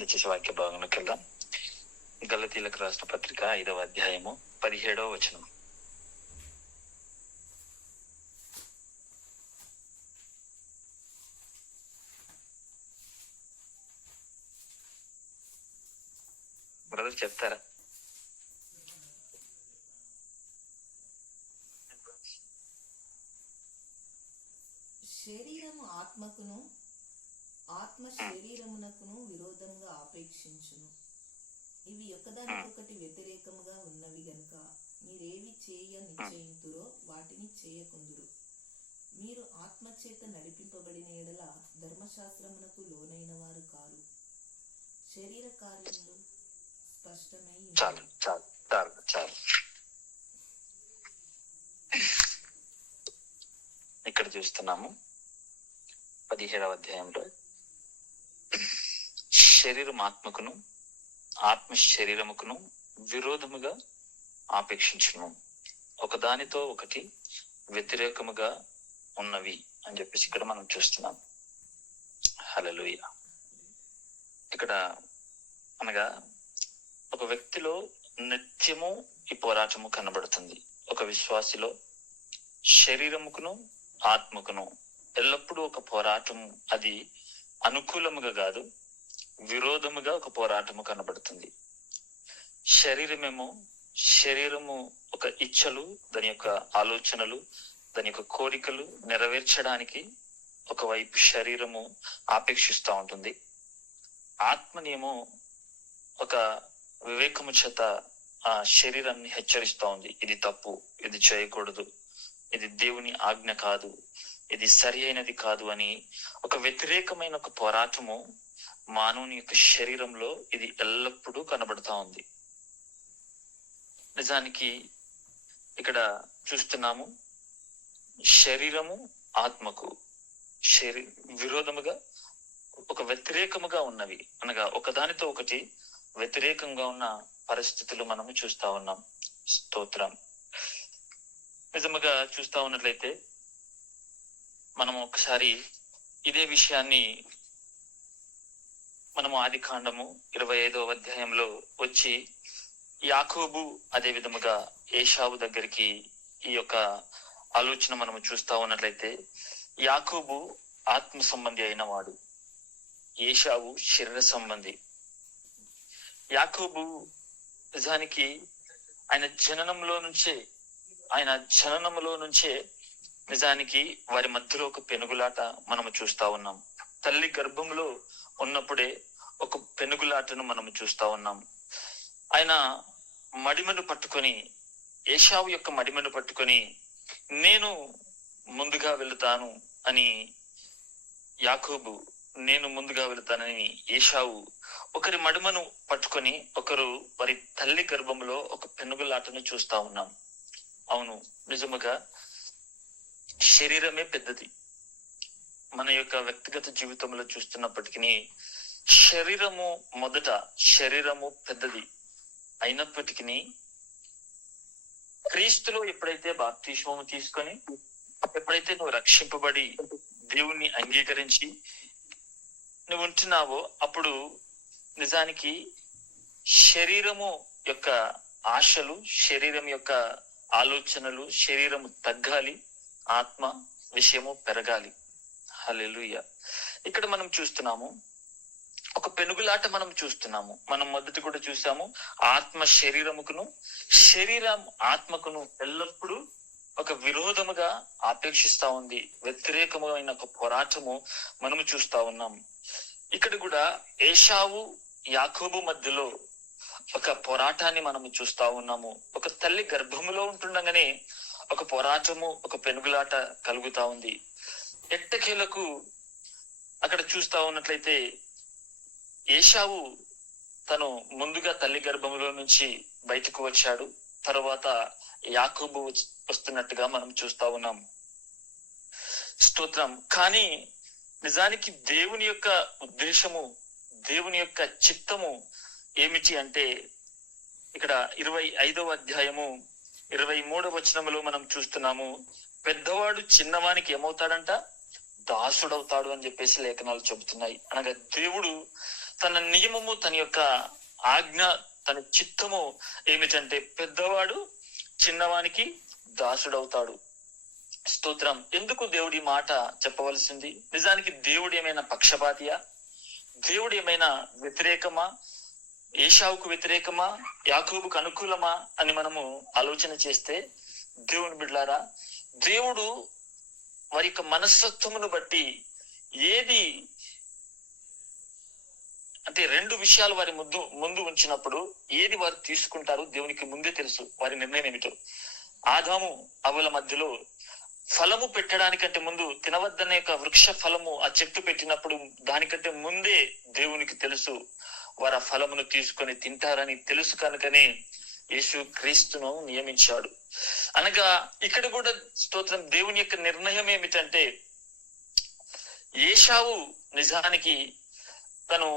దయచేసి వాక్య భాగంలోకి వెళ్దాం. గలతీలకు రాసిన పత్రిక 5వ అధ్యాయము 17వ వచనం. బ్రదర్ చెప్తారా? శరీరము ఆత్మకును ఆత్మ శరీరమునకును విరోధముగా ఆపేక్షించును. ఇవి ఒకదానికొకటి వ్యతిరేకముగా ఉన్నవి గనుక మీరేవి చేయ నిశ్చయింతురో వాటిని చేయకుందురు. మీరు ఆత్మచేత నడిపింపబడిన ఎడల ధర్మశాస్త్రమునకు లోనైన వారు కారు. శరీర కార్యములు స్పష్టమై ఇక్కడ చూస్తున్నాము 17వ అధ్యాయంలో శరీరం ఆత్మకును ఆత్మ శరీరముకును విరోధముగా ఆపేక్షించును, ఒకదానితో ఒకటి వ్యతిరేకముగా ఉన్నవి అని చెప్పేసి ఇక్కడ మనం చూస్తున్నాం. హల్లెలూయా. ఇక్కడ అనగా ఒక వ్యక్తిలో నిత్యము ఈ పోరాటము కనబడుతుంది. ఒక విశ్వాసిలో శరీరముకును ఆత్మకును ఎల్లప్పుడూ ఒక పోరాటము, అది అనుకూలముగా కాదు విరోధముగా ఒక పోరాటము కనబడుతుంది. శరీరము ఒక ఇచ్చలు, దాని యొక్క ఆలోచనలు, దాని యొక్క కోరికలు నెరవేర్చడానికి ఒకవైపు శరీరము ఆపేక్షిస్తూ ఉంటుంది. ఆత్మనేమో ఒక వివేకము చేత ఆ శరీరాన్ని హెచ్చరిస్తూ ఉంది. ఇది తప్పు, ఇది చేయకూడదు, ఇది దేవుని ఆజ్ఞ కాదు, ఇది సరి అయినది కాదు అని ఒక వ్యతిరేకమైన ఒక పోరాటము మానవుని యొక్క శరీరంలో ఇది ఎల్లప్పుడూ కనబడుతూ ఉంది. నిజానికి ఇక్కడ చూస్తున్నాము, శరీరము ఆత్మకు విరోధముగా ఒక వ్యతిరేకముగా ఉన్నవి, అనగా ఒకదానితో ఒకటి వ్యతిరేకంగా ఉన్న పరిస్థితులు మనము చూస్తా ఉన్నాం. స్తోత్రం. నిజముగా చూస్తా ఉన్నట్లయితే మనము ఒకసారి ఇదే విషయాన్ని మనము ఆదికాండము 25వ అధ్యాయంలో వచ్చి యాకోబు అదే విధముగా ఏశావు దగ్గరికి ఈ యొక్క ఆలోచన మనము చూస్తా ఉన్నట్లయితే, యాకోబు ఆత్మ సంబంధి అయిన వాడు, ఏశావు శరీర సంబంధి. యాకోబు నిజానికి ఆయన జననములో నుంచే నిజానికి వారి మధ్యలో ఒక పెనుగులాట మనము చూస్తా ఉన్నాం. తల్లి గర్భంలో ఉన్నప్పుడే ఒక పెనుగులాటను మనము చూస్తా ఉన్నాం. ఆయన మడిమను పట్టుకొని, ఏశావు యొక్క మడిమను పట్టుకొని నేను ముందుగా వెళుతాను అని యాకోబు, నేను ముందుగా వెళుతానని ఏశావు ఒకరి మడిమను పట్టుకొని ఒకరు వారి తల్లి గర్భంలో ఒక పెనుగులాటను చూస్తా ఉన్నాం. అవును, నిజముగా శరీరమే పెద్దది. మన యొక్క వ్యక్తిగత జీవితంలో చూస్తున్నప్పటికీ శరీరము పెద్దది అయినప్పటికీ క్రీస్తులో ఎప్పుడైతే బాప్తిస్మము తీసుకొని, ఎప్పుడైతే నువ్వు రక్షింపబడి దేవుణ్ణి అంగీకరించి నువ్వు ఉంటున్నావో, అప్పుడు నిజానికి శరీరము యొక్క ఆశలు, శరీరం యొక్క ఆలోచనలు, శరీరము తగ్గాలి, ఆత్మ విషయము పెరగాలి. హల్లెలూయా. ఇక్కడ మనం చూస్తున్నాము ఒక పెనుగులాట మనం చూస్తున్నాము. మనం మొదటి కూడా చూసాము, ఆత్మ శరీరం ఆత్మకును ఎల్లప్పుడూ ఒక విరోధముగా ఆపేక్షిస్తా ఉంది. వ్యతిరేకమైన ఒక పోరాటము మనము చూస్తా ఉన్నాం. ఇక్కడ కూడా ఏశావు యాకోబు మధ్యలో ఒక పోరాటాన్ని మనము చూస్తా ఉన్నాము. ఒక తల్లి గర్భములో ఉంటుండగానే ఒక పోరాటము, ఒక పెనుగులాట కలుగుతా ఉంది. ఎట్టకేలకు అక్కడ చూస్తా ఉన్నట్లయితే ఏశావు తను ముందుగా తల్లి గర్భములో నుంచి బయటకు వచ్చాడు. తర్వాత యాకోబు వస్తున్నట్టుగా మనం చూస్తా ఉన్నాం. స్తోత్రం. కానీ నిజానికి దేవుని యొక్క ఉద్దేశము, దేవుని యొక్క చిత్తము ఏమిటి అంటే, ఇక్కడ 25వ అధ్యాయము 23వ వచనములో మనం చూస్తున్నాము, పెద్దవాడు చిన్నవానికి ఏమవుతాడంట? దాసుడవుతాడు అని చెప్పేసి లేఖనాలు చెబుతున్నాయి. అనగా దేవుడు తన నియమము, తన యొక్క ఆజ్ఞ, తన చిత్తము ఏమిటంటే పెద్దవాడు చిన్నవానికి దాసుడవుతాడు. స్తోత్రం. ఎందుకు దేవుడి మాట చెప్పవలసింది? నిజానికి దేవుడు ఏమైనా పక్షపాతియా? దేవుడు ఏమైనా వ్యతిరేకమా? ఏశావుకు వ్యతిరేకమా, యాకోబుకు అనుకూలమా అని మనము ఆలోచన చేస్తే, దేవుని బిడ్డలారా, దేవుడు వారి యొక్క మనస్తత్వమును బట్టి ఏది అంటే రెండు విషయాలు వారి ముందు ఉంచినప్పుడు ఏది వారు తీసుకుంటారు దేవునికి ముందే తెలుసు వారి నిర్ణయం ఏమిటో. ఆదాము అవ్వల మధ్యలో ఫలము పెట్టడానికంటే ముందు, తినవద్దనే యొక్క వృక్ష ఫలము ఆ చెట్టు పెట్టినప్పుడు దానికంటే ముందే దేవునికి తెలుసు వారు ఆ ఫలమును తీసుకొని తింటారని తెలుసు కనుకనే యేసు క్రీస్తును నియమించాడు. అనగా ఇక్కడ కూడా స్తోత్రం, దేవుని యొక్క నిర్ణయం ఏమిటంటే ఏశావు నిజానికి తను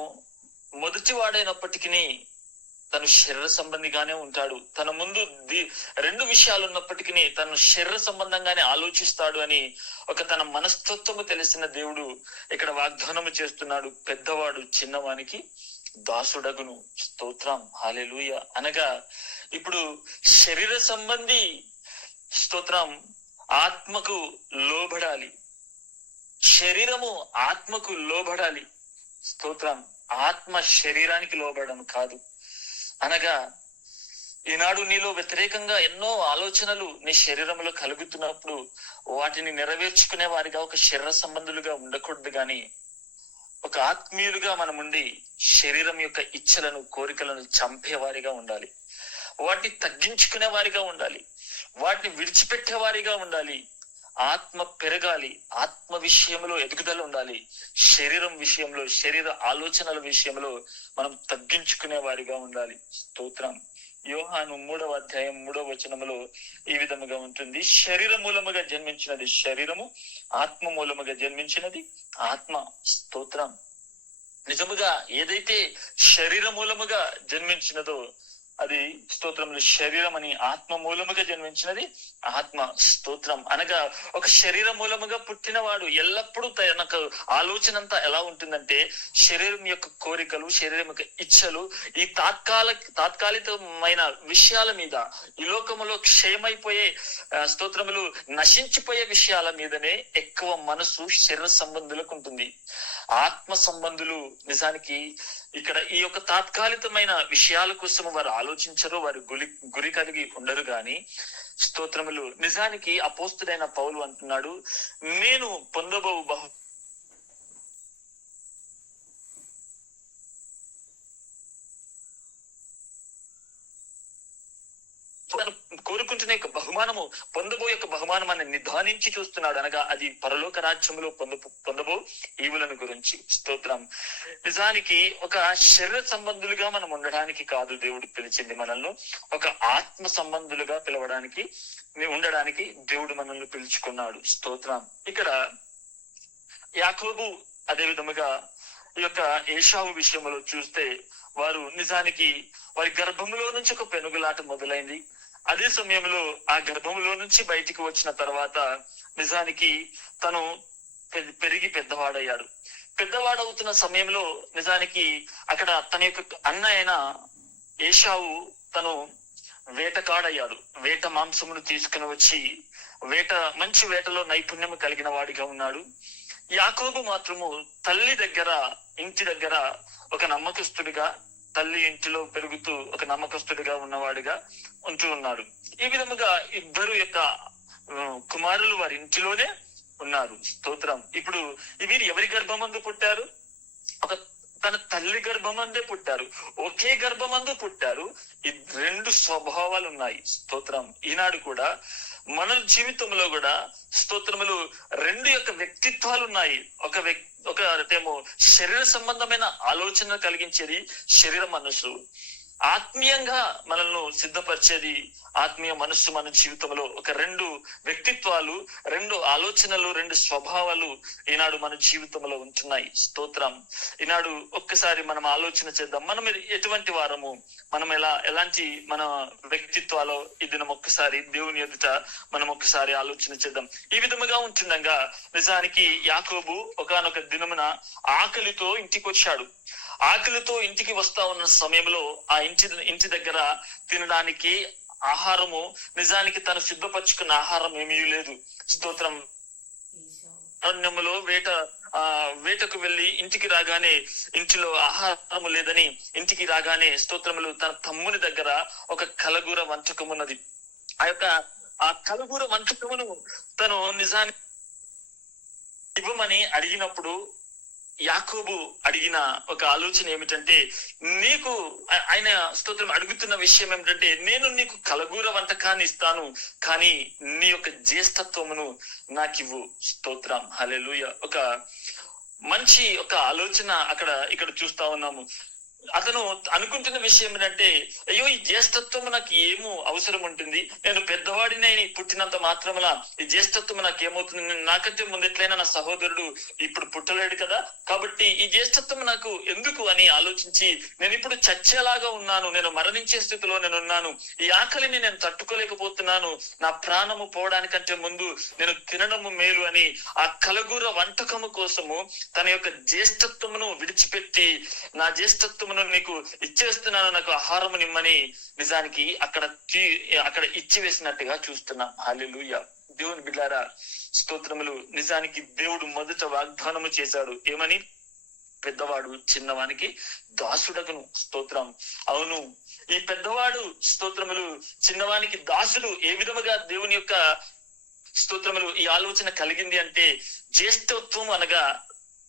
మొదటివాడైనప్పటికీ తను శరీర సంబంధిగానే ఉంటాడు. తన ముందు రెండు విషయాలు ఉన్నప్పటికీ తను శరీర సంబంధంగానే ఆలోచిస్తాడు అని ఒక తన మనస్తత్వము తెలిసిన దేవుడు ఇక్కడ వాగ్దానము చేస్తున్నాడు. పెద్దవాడు చిన్నవానికి దాసుడగును. స్తోత్రం, హల్లెలూయా. అనగా ఇప్పుడు శరీర సంబంధి స్తోత్రం ఆత్మకు లోబడాలి, శరీరము ఆత్మకు లోబడాలి. స్తోత్రం. ఆత్మ శరీరానికి లోబడడం కాదు. అనగా ఈనాడు నీలో వ్యతిరేకంగా ఎన్నో ఆలోచనలు నీ శరీరంలో కలుగుతున్నప్పుడు వాటిని నెరవేర్చుకునే వారిగా ఒక శరీర సంబంధులుగా ఉండకూడదు, గాని ఒక ఆత్మీయులుగా మనముండి శరీరం యొక్క ఇచ్చలను, కోరికలను చంపేవారిగా ఉండాలి. వాటిని తగ్గించుకునే వారిగా ఉండాలి, వాటిని విడిచిపెట్టే వారిగా ఉండాలి. ఆత్మ పెరగాలి, ఆత్మ విషయంలో ఎదుగుదల ఉండాలి. శరీరం విషయంలో, శరీర ఆలోచనల విషయంలో మనం తగ్గించుకునే వారిగా ఉండాలి. స్తోత్రం. యోహాను 3వ అధ్యాయం 3వ వచనములో ఈ విధముగా ఉంటుంది: శరీర మూలముగా జన్మించినది శరీరము, ఆత్మ మూలముగా జన్మించినది ఆత్మ. స్తోత్రం. నిజముగా ఏదైతే శరీర మూలముగా జన్మించినదో అది స్తోత్రములు శరీరం అని, ఆత్మ మూలముగా జన్మించినది ఆత్మ. స్తోత్రం. అనగా ఒక శరీర మూలముగా పుట్టినవాడు ఎల్లప్పుడూ తనకు ఆలోచన అంతా ఎలా ఉంటుందంటే శరీరం యొక్క కోరికలు, శరీరం యొక్క ఇచ్చలు, ఈ తాత్కాలికమైన విషయాల మీద, ఈ లోకములో క్షయమైపోయే స్తోత్రములు నశించిపోయే విషయాల మీదనే ఎక్కువ మనసు శరీర సంబంధులకు ఉంటుంది. ఆత్మ సంబంధులు నిజానికి ఇక్కడ ఈ యొక్క తాత్కాలికమైన విషయాల కోసం వారు ఆలోచించరు, వారు గురి కలిగి ఉండరు. గాని స్తోత్రములు నిజానికి అపోస్తుడైన పౌలు అంటున్నాడు, నేను పొందబో కోరుకుంటున్న యొక్క బహుమానము, పొందబో యొక్క బహుమానం అని నిదానించి చూస్తున్నాడు. అనగా అది పరలోక రాజ్యములో పొందబో ఈవులను గురించి. స్తోత్రం. నిజానికి ఒక శరీర సంబంధులుగా మనం ఉండడానికి కాదు దేవుడు పిలిచింది మనల్ని, ఒక ఆత్మ సంబంధులుగా ఉండడానికి దేవుడు మనల్ని పిలుచుకున్నాడు. స్తోత్రం. ఇక్కడ యాకోబు అదే విధముగా ఈ యొక్క ఏశావు విషయంలో చూస్తే వారు నిజానికి వారి గర్భంలో నుంచి ఒక పెనుగులాట మొదలైంది. అదే సమయంలో ఆ గర్భంలో నుంచి బయటికి వచ్చిన తర్వాత నిజానికి తను పెరిగి పెద్దవాడయ్యాడు. పెద్దవాడవుతున్న సమయంలో నిజానికి అక్కడ తన యొక్క అన్న అయిన ఏశావు తను వేటకాడయ్యాడు. వేట మాంసమును తీసుకుని వచ్చి మంచి వేటలో నైపుణ్యం కలిగిన వాడిగా ఉన్నాడు. యాకోబు మాత్రము ఇంటి దగ్గర ఒక నమ్మకస్తుడిగా, తల్లి ఇంటిలో పెరుగుతూ ఒక నమ్మకస్తుడిగా ఉన్నవాడిగా ఉంటూ ఉన్నాడు. ఈ విధముగా ఇద్దరు యొక్క కుమారులు వారి ఇంటిలోనే ఉన్నారు. స్తోత్రం. ఇప్పుడు వీరు ఎవరి గర్భమందు పుట్టారు? తన తల్లి గర్భమందే పుట్టారు. ఒకే గర్భమందు పుట్టారు. ఈ రెండు స్వభావాలు ఉన్నాయి. స్తోత్రం. ఈనాడు కూడా మన జీవితంలో కూడా స్తోత్రములు రెండు యొక్క వ్యక్తిత్వాలు ఉన్నాయి. ఒకటేమో శరీర సంబంధమైన ఆలోచన కలిగించేది శరీర మనస్సు, ఆత్మీయంగా మనల్ని సిద్ధపరిచేది ఆత్మీయ మనస్సు. మన జీవితంలో ఒక రెండు వ్యక్తిత్వాలు, రెండు ఆలోచనలు, రెండు స్వభావాలు ఈనాడు మన జీవితంలో ఉంటున్నాయి. స్తోత్రం. ఈనాడు ఒక్కసారి మనం ఆలోచన చేద్దాం, మనం ఎటువంటి వారము, మనం ఎలాంటి మన వ్యక్తిత్వాలో ఈ దినం ఒక్కసారి దేవుని ఎదుట మనం ఒక్కసారి ఆలోచన చేద్దాం. ఈ విధముగా ఉంటుండగా నిజానికి యాకోబు ఒకానొక దినమున ఆకలితో ఇంటికి వచ్చాడు. ఆకలితో ఇంటికి వస్తా ఉన్న సమయంలో ఆ ఇంటి దగ్గర తినడానికి ఆహారము, నిజానికి తను సిద్ధపరచుకున్న ఆహారం ఏమీ లేదు. స్తోత్రం. అరణ్యములో వేటకు వెళ్లి ఇంటికి రాగానే ఇంటిలో ఆహారము లేదని ఇంటికి రాగానే స్తోత్రములు తన తమ్ముని దగ్గర ఒక కలగూర వంటకం ఉన్నది. ఆ కలగూర వంటకమును తను నిజానికి ఇవ్వమని అడిగినప్పుడు యాకోబు అడిగిన ఒక ఆలోచన ఏమిటంటే, ఆయన స్తోత్రం అడుగుతున్న విషయం ఏమిటంటే, నేను నీకు కలగూర వంటకాన్ని ఇస్తాను, కానీ నీ యొక్క జ్యేష్ఠత్వమును నాకివ్వు. స్తోత్రం. హల్లెలూయా. ఒక మంచి ఒక ఆలోచన ఇక్కడ చూస్తా ఉన్నాము. అతను అనుకుంటున్న విషయం ఏంటంటే, అయ్యో ఈ జ్యేష్ఠత్వం నాకు ఏమో అవసరం ఉంటుంది, నేను పెద్దవాడిని పుట్టినంత మాత్రమున ఈ జ్యేష్ఠత్వం నాకు ఏమవుతుంది, నాకంటే ముందు ఎట్లయినా నా సహోదరుడు ఇప్పుడు పుట్టలేడు కదా, కాబట్టి ఈ జ్యేష్ఠత్వం నాకు ఎందుకు అని ఆలోచించి, నేను ఇప్పుడు చచ్చేలాగా ఉన్నాను, నేను మరణించే స్థితిలో నేను ఉన్నాను, ఈ ఆకలిని నేను తట్టుకోలేకపోతున్నాను, నా ప్రాణము పోవడానికంటే ముందు నేను తినడము మేలు అని ఆ కలగూర వంటకము కోసము తన యొక్క జ్యేష్ఠత్వమును విడిచిపెట్టి, నా జ్యేష్ఠత్వమును నీకు ఇచ్చేస్తున్నాను, నాకు ఆహారము నిమ్మని నిజానికి అక్కడ ఇచ్చివేసినట్టుగా చూస్తున్నాం. హల్లెలూయా. దేవుని బిడ్డారా, స్తోత్రములు. నిజానికి దేవుడు మొదట వాగ్దానము చేశాడు. ఏమని? పెద్దవాడు చిన్నవానికి దాసుడగును. స్తోత్రం. అవును, ఈ పెద్దవాడు స్తోత్రములు చిన్నవానికి దాసుడు ఏ విధముగా దేవుని యొక్క స్తోత్రములు ఈ ఆలోచన కలిగింది అంటే, జ్యేష్ఠత్వం అనగా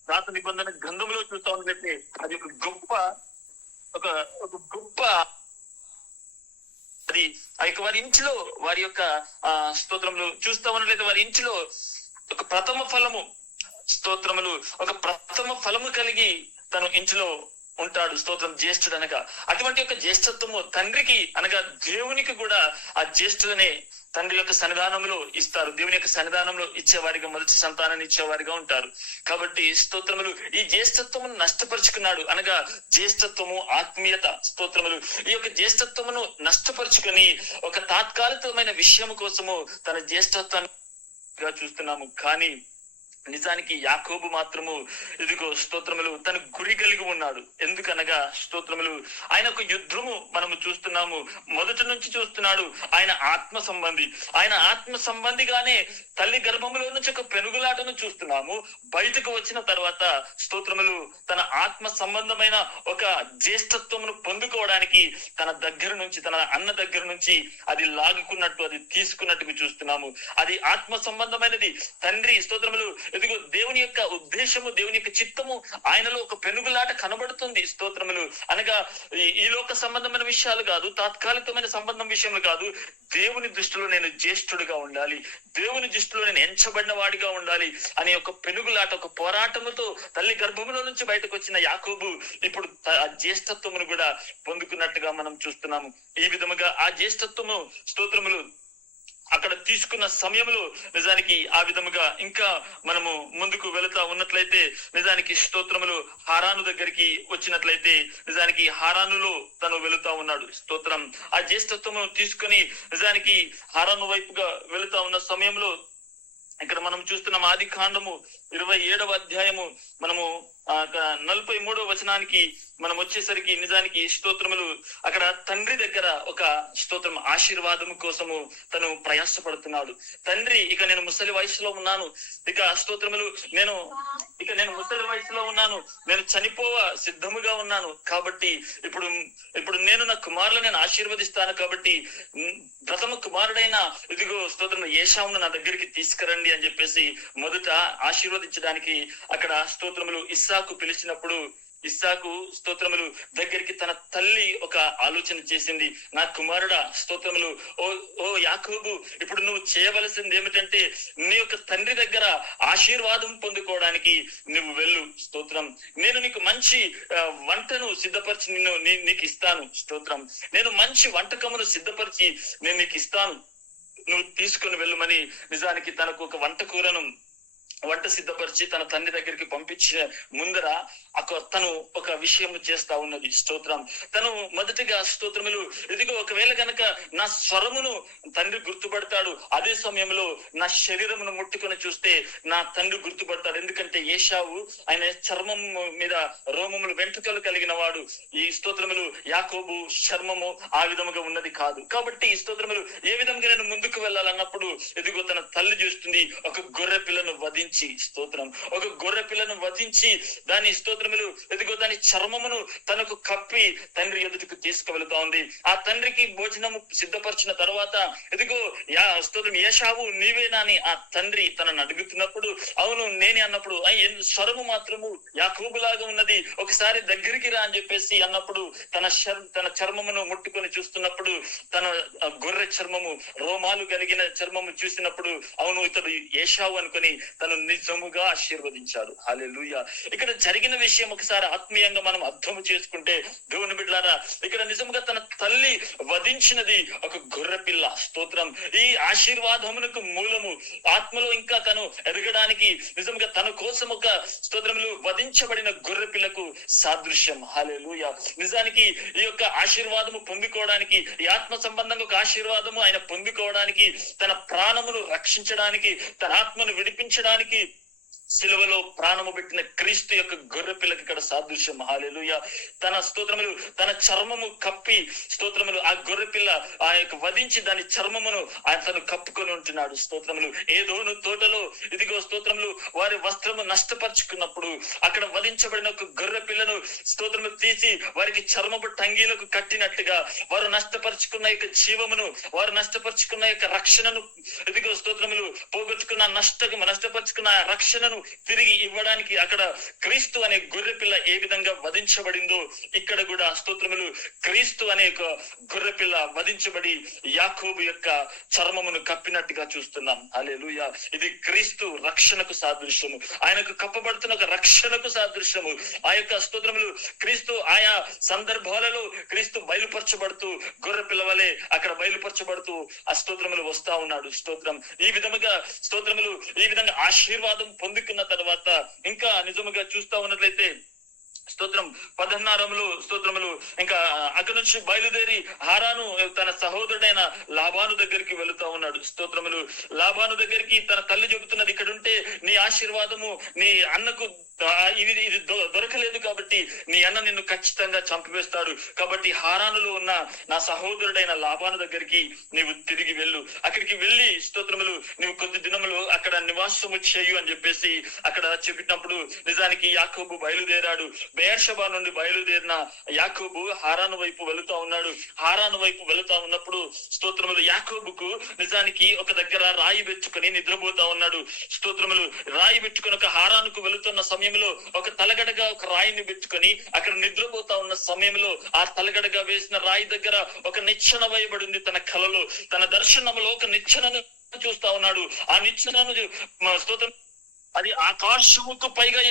పాత నిబంధన గ్రంథంలో చూస్తా ఉన్నట్లయితే అది ఒక గొప్ప అది వారి ఇంటిలో వారి యొక్క స్తోత్రములు చూస్తా ఉన్నట్లయితే వారి ఇంటిలో ఒక ప్రథమ ఫలము, స్తోత్రములు ఒక ప్రథమ ఫలము కలిగి తను ఇంటిలో ఉంటాడు. స్తోత్రం. జ్యేష్ఠుడు అనగా అటువంటి యొక్క జ్యేష్ఠత్వము తండ్రికి అనగా దేవునికి కూడా ఆ జ్యేష్ఠులనే తండ్రి యొక్క సన్నిధానంలో ఇస్తారు. దేవుని యొక్క సన్నిధానంలో ఇచ్చేవారిగా, మొదటి సంతానాన్ని ఇచ్చేవారిగా ఉంటారు. కాబట్టి స్తోత్రములు ఈ జ్యేష్ఠత్వమును నష్టపరుచుకున్నాడు అనగా జ్యేష్ఠత్వము ఆత్మీయత. స్తోత్రములు ఈ యొక్క జ్యేష్ఠత్వమును నష్టపరుచుకొని ఒక తాత్కాలికమైన విషయం కోసము తన జ్యేష్ఠత్వాన్ని చూస్తున్నాము. కానీ నిజానికి యాకోబు మాత్రము ఇదిగో స్తోత్రములు తన గురి కలిగి ఉన్నాడు. ఎందుకనగా స్తోత్రములు ఆయన ఒక యుద్ధము మనము చూస్తున్నాము, మొదటి నుంచి చూస్తున్నాడు. ఆయన ఆత్మ సంబంధిగానే తల్లి గర్భములో నుంచి ఒక పెనుగులాటను చూస్తున్నాము. బయటకు వచ్చిన తర్వాత స్తోత్రములు తన ఆత్మ సంబంధమైన ఒక జ్యేష్ఠత్వమును పొందుకోవడానికి తన దగ్గర నుంచి, తన అన్న దగ్గర నుంచి అది లాగుకున్నట్టు, అది తీసుకున్నట్టుగా చూస్తున్నాము. అది ఆత్మ సంబంధమైనది. తండ్రి స్తోత్రములు ఎదుగు దేవుని యొక్క ఉద్దేశము, దేవుని యొక్క చిత్తము ఆయనలో ఒక పెనుగులాట కనబడుతుంది. స్తోత్రములు అనగా ఈ లోక సంబంధమైన విషయాలు కాదు, తాత్కాలికమైన సంబంధం విషయంలో కాదు. దేవుని దృష్టిలో నేను జ్యేష్ఠుడిగా ఉండాలి, దేవుని దృష్టిలో నేను ఎంచబడిన వాడిగా ఉండాలి అనే ఒక పెనుగులాట, ఒక పోరాటముతో తల్లి గర్భములో నుంచి బయటకు వచ్చిన యాకోబు ఇప్పుడు ఆ జ్యేష్ఠత్వమును కూడా పొందుకున్నట్టుగా మనం చూస్తున్నాము. ఈ విధముగా ఆ జ్యేష్ఠత్వము స్తోత్రములు అక్కడ తీసుకున్న సమయంలో నిజానికి ఆ విధముగా ఇంకా మనము ముందుకు వెళుతా ఉన్నట్లయితే నిజానికి స్తోత్రములు హారాను దగ్గరికి వచ్చినట్లయితే నిజానికి హారానులో తను వెళుతా ఉన్నాడు. స్తోత్రం. ఆ జ్యేష్ఠత్వము తీసుకుని నిజానికి హారాను వైపుగా వెళుతా ఉన్న సమయంలో ఇక్కడ మనం చూస్తున్నాం ఆది కాండము 27వ అధ్యాయము మనము 43వ వచనానికి మనం వచ్చేసరికి నిజానికి స్తోత్రములు అక్కడ తండ్రి దగ్గర ఒక స్తోత్రం ఆశీర్వాదము కోసము తను ప్రయాసపడుతున్నాడు. తండ్రి, ఇక నేను ముసలి వయసులో ఉన్నాను, ఇక స్తోత్రములు నేను ముసలి వయసులో ఉన్నాను, నేను చనిపోవ సిద్ధముగా ఉన్నాను, కాబట్టి ఇప్పుడు నేను నా కుమారులను నేను ఆశీర్వదిస్తాను, కాబట్టి ప్రథమ కుమారుడైన ఇదిగో స్తోత్రం ఏశావును నా దగ్గరికి తీసుకురండి అని చెప్పేసి మొదట ఆశీర్వదించడానికి అక్కడ స్తోత్రములు ఇస్సాకు పిలిచినప్పుడు ఇస్సాకు స్తోత్రములు దగ్గరికి తన తల్లి ఒక ఆలోచన చేసింది. నా కుమారుడా, స్తోత్రములు ఓ యాకోబు, ఇప్పుడు నువ్వు చేయవలసింది ఏమిటంటే నీ యొక్క తండ్రి దగ్గర ఆశీర్వాదం పొందుకోవడానికి నువ్వు వెళ్ళు. స్తోత్రం. నేను నీకు మంచి వంటను సిద్ధపరిచి నీకు ఇస్తాను. స్తోత్రం. నేను మంచి వంటకమును సిద్ధపరిచి నేను నీకు ఇస్తాను, నువ్వు తీసుకుని వెళ్ళమని నిజానికి తనకు ఒక వంట కూరను వంట సిద్ధపరిచి తన తండ్రి దగ్గరికి పంపించే ముందర తను ఒక విషయం చేస్తా ఉన్నది. స్తోత్రం. తను మొదటిగా స్తోత్రములు ఇదిగో ఒకవేళ గనక నా స్వరమును తండ్రి గుర్తుపడతాడు, అదే సమయంలో నా శరీరమును ముట్టుకొని చూస్తే నా తండ్రి గుర్తుపడతాడు. ఎందుకంటే ఏశావు ఆయన చర్మం మీద రోమములు వెంట్రుకలు కలిగిన వాడు. ఈ స్తోత్రములు యాకోబు చర్మము ఆ విధముగా ఉన్నది కాదు. కాబట్టి ఈ స్తోత్రములు ఏ విధంగా నేను ముందుకు వెళ్ళాలన్నప్పుడు ఇదిగో తన తల్లి చూస్తుంది, ఒక గొర్రె పిల్లను వధించి, స్తోత్రం, ఒక గొర్రె పిల్లను వధించి దాని స్తోత్రములు ఇదిగో దాని చర్మమును తనకు కప్పి తండ్రి ఎదుటికి తీసుకువెళుతా ఉంది. ఆ తండ్రికి భోజనము సిద్ధపరిచిన తర్వాత ఇదిగో స్తోత్రం, ఏశావు నీవేనా అని ఆ తండ్రి తనను అడుగుతున్నప్పుడు అవును నేనే అన్నప్పుడు స్వరము మాత్రము యాకోబులాగా ఉన్నది, ఒకసారి దగ్గరికి రా అని చెప్పేసి అన్నప్పుడు తన చర్మమును ముట్టుకొని చూస్తున్నప్పుడు తన గొర్రె చర్మము రోమాలు కలిగిన చర్మము చూసినప్పుడు అవును ఇతడు ఏశావు అనుకొని తను నిజముగా ఆశీర్వదించాడు. హల్లెలూయా. ఇక్కడ జరిగిన విషయం ఒకసారి ఆత్మీయంగా మనం అర్థం చేసుకుంటే దేవుని బిడ్డలారా, ఇక్కడ నిజంగా తన తల్లి వధించినది ఒక గొర్రె పిల్ల. స్తోత్రం. ఈ ఆశీర్వాదమునకు మూలము ఆత్మలో ఇంకా తను ఎదగడానికి నిజంగా తన కోసం ఒక స్తోత్రములు వధించబడిన గొర్రె పిల్లకు సాదృశ్యం. హల్లెలూయా. నిజానికి ఈ యొక్క ఆశీర్వాదము పొందుకోవడానికి, ఈ ఆత్మ సంబంధంగా ఒక ఆశీర్వాదము ఆయన పొందుకోవడానికి, తన ప్రాణమును రక్షించడానికి, తన ఆత్మను విడిపించడానికి సిలువలో ప్రాణము పెట్టిన క్రీస్తు యొక్క గొర్రె పిల్లకి ఇక్కడ సాదృశ్యం. హల్లెలూయా. తన స్తోత్రములు తన చర్మము కప్పి స్తోత్రములు ఆ గొర్రె పిల్ల ఆ యొక్క వధించి దాని చర్మమును ఆయన తను కప్పుకొని ఉంటున్నాడు. స్తోత్రములు ఏదోను తోటలో ఇదిగో స్తోత్రములు వారి వస్త్రము నష్టపరుచుకున్నప్పుడు అక్కడ వధించబడిన ఒక గొర్రె పిల్లను స్తోత్రము తీసి వారికి చర్మపు టంగీలకు కట్టినట్టుగా వారు నష్టపరుచుకున్న యొక్క జీవమును, వారు నష్టపరుచుకున్న యొక్క రక్షణను ఇదిగో స్తోత్రములు పోగొట్టుకున్న నష్టపరుచుకున్న రక్షణను తిరిగి ఇవ్వడానికి అక్కడ క్రీస్తు అనే గొర్రె పిల్ల ఏ విధంగా వధించబడిందో ఇక్కడ కూడా స్తోత్రములు క్రీస్తు అనే ఒక గొర్రె పిల్ల వధించబడి యాకోబు యొక్క చర్మమును కప్పినట్టుగా చూస్తున్నాం. హల్లెలూయా. ఇది క్రీస్తు రక్షణకు సాదృశ్యము, ఆయనకు కప్పబడుతున్న ఒక రక్షణకు సాదృశ్యము. ఆ యొక్క స్తోత్రములు క్రీస్తు ఆయా సందర్భాలలో క్రీస్తు బయలుపరచబడుతూ గొర్రె పిల్ల వలె అక్కడ బయలుపరచబడుతూ ఆ స్తోత్రములు వస్తా ఉన్నాడు. స్తోత్రం. ఈ విధముగా స్తోత్రములు ఈ విధంగా ఆశీర్వాదం పొందుకున్న తర్వాత ఇంకా నిజముగా చూస్తా ఉన్నట్లయితే స్తోత్రం 16 స్తోత్రములు ఇంకా అక్కడి నుంచి బయలుదేరి హారాను తన సహోదరుడైన లాబాను దగ్గరికి వెళుతా ఉన్నాడు. స్తోత్రములు లాబాను దగ్గరికి తన తల్లి చెబుతున్నది, ఇక్కడ ఉంటే నీ ఆశీర్వాదము నీ అన్నకు ఇది దొరకలేదు కాబట్టి నీ అన్న నిన్ను ఖచ్చితంగా చంపివేస్తాడు, కాబట్టి హారానులో ఉన్న నా సహోదరుడైన లాబాను దగ్గరికి నీవు తిరిగి వెళ్ళు, అక్కడికి వెళ్ళి స్తోత్రములు నీవు కొద్ది దినములు అక్కడ నివాసము చేయు అని చెప్పేసి అక్కడ చెప్పినప్పుడు నిజానికి యాకోబు బయలుదేరాడు. బెయేర్షెబా నుండి బయలుదేరిన యాకోబు హారాను వైపు వెళుతా ఉన్నాడు. హారాను వైపు వెళుతా ఉన్నప్పుడు స్తోత్రములు యాకోబుకు నిజానికి ఒక దగ్గర రాయి పెట్టుకుని నిద్రపోతా ఉన్నాడు. స్తోత్రములు రాయి పెట్టుకుని ఒక హారానుకు వెళుతున్న సమయంలో ఒక తలగడగా ఒక రాయిని పెట్టుకొని అక్కడ నిద్రపోతా ఉన్న సమయంలో ఆ తలగడగా వేసిన రాయి దగ్గర ఒక నిచ్చెన వేయబడింది. తన కలలో తన దర్శనంలో ఒక నిచ్చెనను చూస్తా ఉన్నాడు. ఆ నిచ్చెనను స్తోత్రం అది ఆకాశముకు పైగా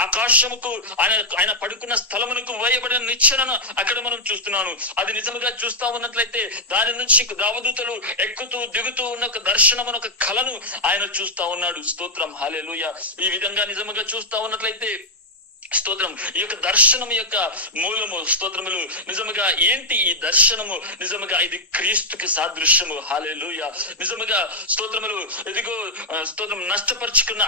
ఆకాశముకు ఆయన పడుకున్న స్థలమునకు వేయబడిన నిచ్చెనను అక్కడ మనం చూస్తున్నాను. అది నిజంగా చూస్తా ఉన్నట్లయితే దాని నుంచి దేవదూతలు ఎక్కుతూ దిగుతూ ఉన్న ఒక దర్శనమును ఒక కలను ఆయన చూస్తా ఉన్నాడు. స్తోత్రం. హల్లెలూయా. ఈ విధంగా నిజంగా చూస్తా ఉన్నట్లయితే స్తోత్రం ఈ యొక్క దర్శనం యొక్క మూలము స్తోత్రములు నిజముగా ఏంటి? ఈ దర్శనము నిజముగా ఇది క్రీస్తుకి సాదృశ్యము. హల్లెలూయా. నిజముగా స్తోత్రములు ఇదిగో స్తోత్రం నష్టపరుచుకున్న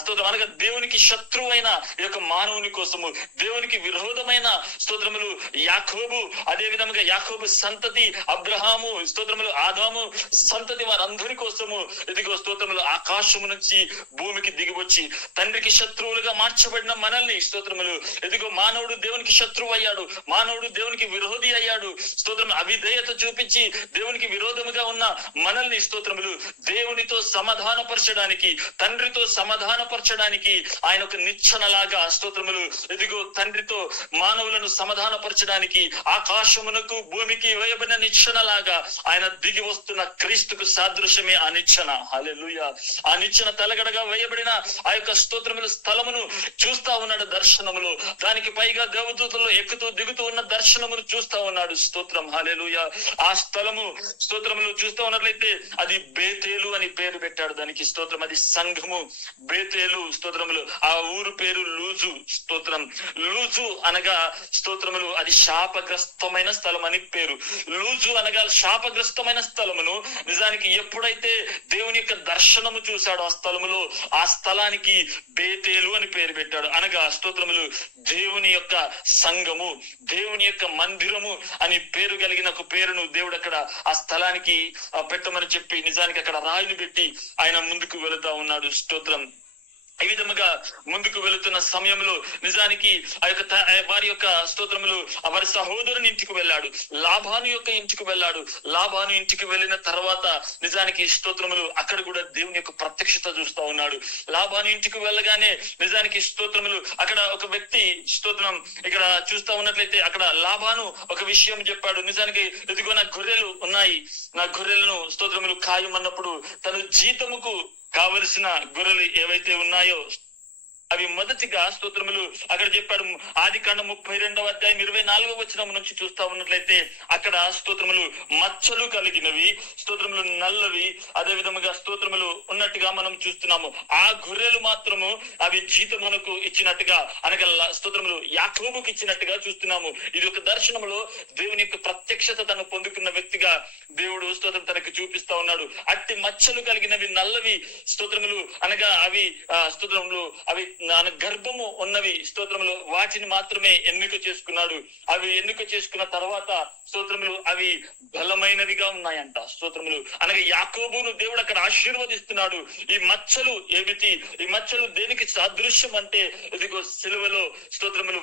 స్తోత్రం అనగా దేవునికి శత్రువైన ఈ యొక్క మానవుని కోసము, దేవునికి విరోధమైన స్తోత్రములు యాకోబు, అదే విధముగా యాకోబు సంతతి అబ్రహాము స్తోత్రములు ఆదాము సంతతి వారందరి కోసము ఇదిగో స్తోత్రములు ఆకాశము నుంచి భూమికి దిగివచ్చి తండ్రికి శత్రువులుగా మార్చబడిన మనల్ని స్తోత్రములు ఇదిగో మానవుడు దేవునికి శత్రువు అయ్యాడు, మానవుడు దేవునికి విరోధి అయ్యాడు. స్తోత్రం అవిధేయత చూపించి దేవునికి విరోధముగా ఉన్న మనల్ని స్తోత్రములు దేవునితో సమాధానపరచడానికి, తండ్రితో సమాధానపరచడానికి ఆయన ఒక నిచ్చెనలాగా స్తోత్రములు ఇదిగో తండ్రితో మానవులను సమాధానపరచడానికి ఆకాశమునకు భూమికి వేయబడిన నిచ్చెనలాగా ఆయన దిగి వస్తున్న క్రీస్తుకు సాదృశ్యమే ఆ నిచ్చెన. హల్లెలూయా. ఆ నిచ్చెన తలగడగా వేయబడిన ఆ యొక్క స్తోత్రముల స్థలమును చూస్తా ఉన్నాడు. దర్శనం దర్శనములు, దానికి పైగా దేవదూతలు ఎక్కుతూ దిగుతూ ఉన్న దర్శనములు చూస్తా ఉన్నాడు. స్తోత్రం, హల్లెలూయా. ఆ స్థలము స్తోత్రములు చూస్తా ఉన్నట్లయితే అది బేతేలు అని పేరు పెట్టాడు దానికి. స్తోత్రం, అది సంఘము. బేతేలు స్తోత్రములు, ఆ ఊరు పేరు లూజు. స్తోత్రం, లూజు అనగా స్తోత్రములు అది శాపగ్రస్తమైన స్థలం అని పేరు. లూజు అనగా శాపగ్రస్తమైన స్థలమును నిజానికి ఎప్పుడైతే దేవుని యొక్క దర్శనము చూశాడో ఆ స్థలములో, ఆ స్థలానికి బేతేలు అని పేరు పెట్టాడు. అనగా స్తోత్రములు దేవుని యొక్క సంఘము, దేవుని యొక్క మందిరము అని పేరు కలిగిన ఒక పేరును దేవుడు అక్కడ ఆ స్థలానికి పెట్టమని చెప్పి నిజానికి అక్కడ రాయిని పెట్టి ఆయన ముందుకు వెళుతా ఉన్నాడు. స్తోత్రం. ఈ విధముగా ముందుకు వెళుతున్న సమయంలో నిజానికి ఆ యొక్క వారి యొక్క స్తోత్రములు వారి సహోదరుని ఇంటికి వెళ్ళాడు, లాబాను యొక్క ఇంటికి వెళ్ళాడు. లాబాను ఇంటికి వెళ్ళిన తర్వాత నిజానికి స్తోత్రములు అక్కడ కూడా దేవుని యొక్క ప్రత్యక్షత చూస్తా ఉన్నాడు. లాబాను ఇంటికి వెళ్ళగానే నిజానికి స్తోత్రములు అక్కడ ఒక వ్యక్తి స్తోత్రం ఇక్కడ చూస్తా ఉన్నట్లయితే అక్కడ లాబాను ఒక విషయం చెప్పాడు. నిజానికి ఇదిగో నా గొర్రెలు ఉన్నాయి, నా గొర్రెలను స్తోత్రములు ఖాయమన్నప్పుడు తను జీతముకు కావలసిన గొర్రెలు ఏవైతే ఉన్నాయో అవి మొదటిగా స్తోత్రములు అక్కడ చెప్పాడు. ఆదికాండం 32:24 నుంచి చూస్తా ఉన్నట్లయితే అక్కడ స్తోత్రములు మచ్చలు కలిగినవి, స్తోత్రములు నల్లవి, అదే విధముగా స్తోత్రములు ఉన్నట్టుగా మనం చూస్తున్నాము. ఆ గొర్రెలు మాత్రము అవి జీతమునకు ఇచ్చినట్టుగా అనగా స్తోత్రములు యాకోబుకి ఇచ్చినట్టుగా చూస్తున్నాము. ఇది ఒక దర్శనములో దేవుని యొక్క ప్రత్యక్షత తను పొందుకున్న వ్యక్తిగా దేవుడు స్తోత్రం తనకు చూపిస్తా ఉన్నాడు. అట్టి మచ్చలు కలిగినవి నల్లవి స్తోత్రములు అనగా అవి స్తోత్రములు అవి గర్భము ఉన్నవి స్తోత్రములు వాటిని మాత్రమే ఎన్నిక చేసుకున్నాడు. అవి ఎన్నిక చేసుకున్న తర్వాత స్తోత్రములు అవి బలమైనవిగా ఉన్నాయంట. స్తోత్రములు అనగా యాకోబును దేవుడు అక్కడ ఆశీర్వదిస్తున్నాడు. ఈ మచ్చలు ఏమిటి? ఈ మచ్చలు దేనికి సాదృశ్యం అంటే ఇదిగో సిలువలో స్తోత్రములు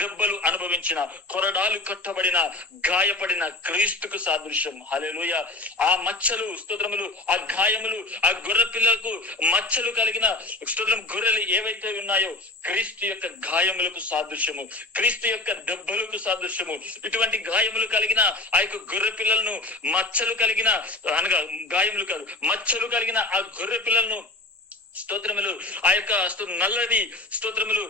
దెబ్బలు అనుభవించిన, కొరడాలు కట్టబడిన, గాయపడిన క్రీస్తుకు సాదృశ్యం. హల్లెలూయా. ఆ మచ్చలు స్తోత్రములు ఆ గాయములు ఆ గొర్రె పిల్లలకు మచ్చలు కలిగిన స్తోత్రం గొర్రెలు ఏవైతే ఉన్నాయో క్రీస్తు యొక్క గాయములకు సాదృశ్యము, క్రీస్తు యొక్క దెబ్బలకు సాదృశ్యము. ఇటువంటి గాయములు కలిగిన ఆ యొక్క గొర్రె పిల్లలను మచ్చలు కలిగిన అనగా గాయములు కాదు మచ్చలు కలిగిన ఆ గొర్రె పిల్లలను స్తోత్రములు ఆ యొక్క నల్లది స్తోత్రములు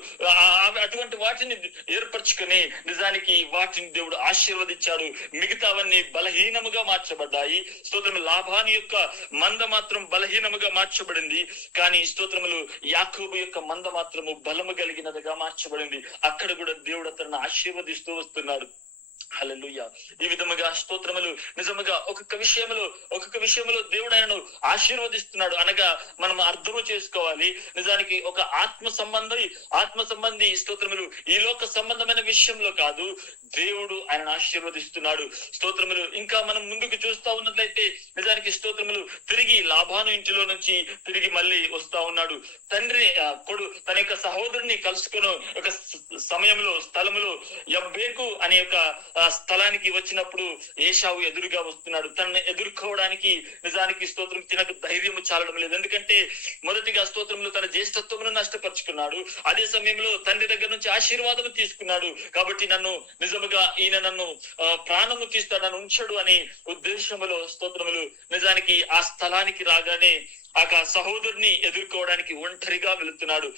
అటువంటి వాటిని ఏర్పరచుకుని నిజానికి వాటిని దేవుడు ఆశీర్వదించాడు. మిగతావన్నీ బలహీనముగా మార్చబడ్డాయి. స్తోత్రములు లాబాను యొక్క మంద మాత్రం బలహీనముగా మార్చబడింది, కానీ స్తోత్రములు యాకోబు యొక్క మంద మాత్రము బలము కలిగినదిగా మార్చబడింది. అక్కడ కూడా దేవుడు అతన్ని ఆశీర్వదిస్తూ వస్తున్నాడు. హల్లెలూయా. ఈ విధముగా స్తోత్రములు నిజముగా ఒక్కొక్క విషయములో దేవుడు ఆయనను ఆశీర్వదిస్తున్నాడు. అనగా మనం అర్థము చేసుకోవాలి, నిజానికి ఒక ఆత్మ సంబంధి స్తోత్రములు ఈ లోక సంబంధమైన విషయంలో కాదు, దేవుడు ఆయనను ఆశీర్వదిస్తున్నాడు. స్తోత్రములు ఇంకా మనం ముందుకు చూస్తా ఉన్నట్లయితే నిజానికి స్తోత్రములు తిరిగి లాబాను ఇంటిలో నుంచి తిరిగి మళ్ళీ వస్తా ఉన్నాడు. తండ్రి తన యొక్క సహోదరుని కలుసుకుని ఒక సమయంలో స్థలములో యబ్బేకు అనే యొక్క స్థలానికి వచ్చినప్పుడు ఏశావు ఎదురుగా వస్తున్నాడు. తనని ఎదుర్కోవడానికి నిజానికి స్తోత్రం తినకు ధైర్యం చాలడం లేదు. ఎందుకంటే మొదటిగా స్తోత్రంలో తన జ్యేష్ఠత్వమును నష్టపరుచుకున్నాడు, అదే సమయంలో తండ్రి దగ్గర నుంచి ఆశీర్వాదము తీసుకున్నాడు. కాబట్టి నిజముగా ఈయన నన్ను ప్రాణము తీస్తాడు, నన్ను ఉంచడు అనే ఉద్దేశములో స్తోత్రములు నిజానికి ఆ స్థలానికి రాగానే ఆ సహోదరుని ఎదుర్కోవడానికి ఒంటరిగా వెళుతున్నాడు.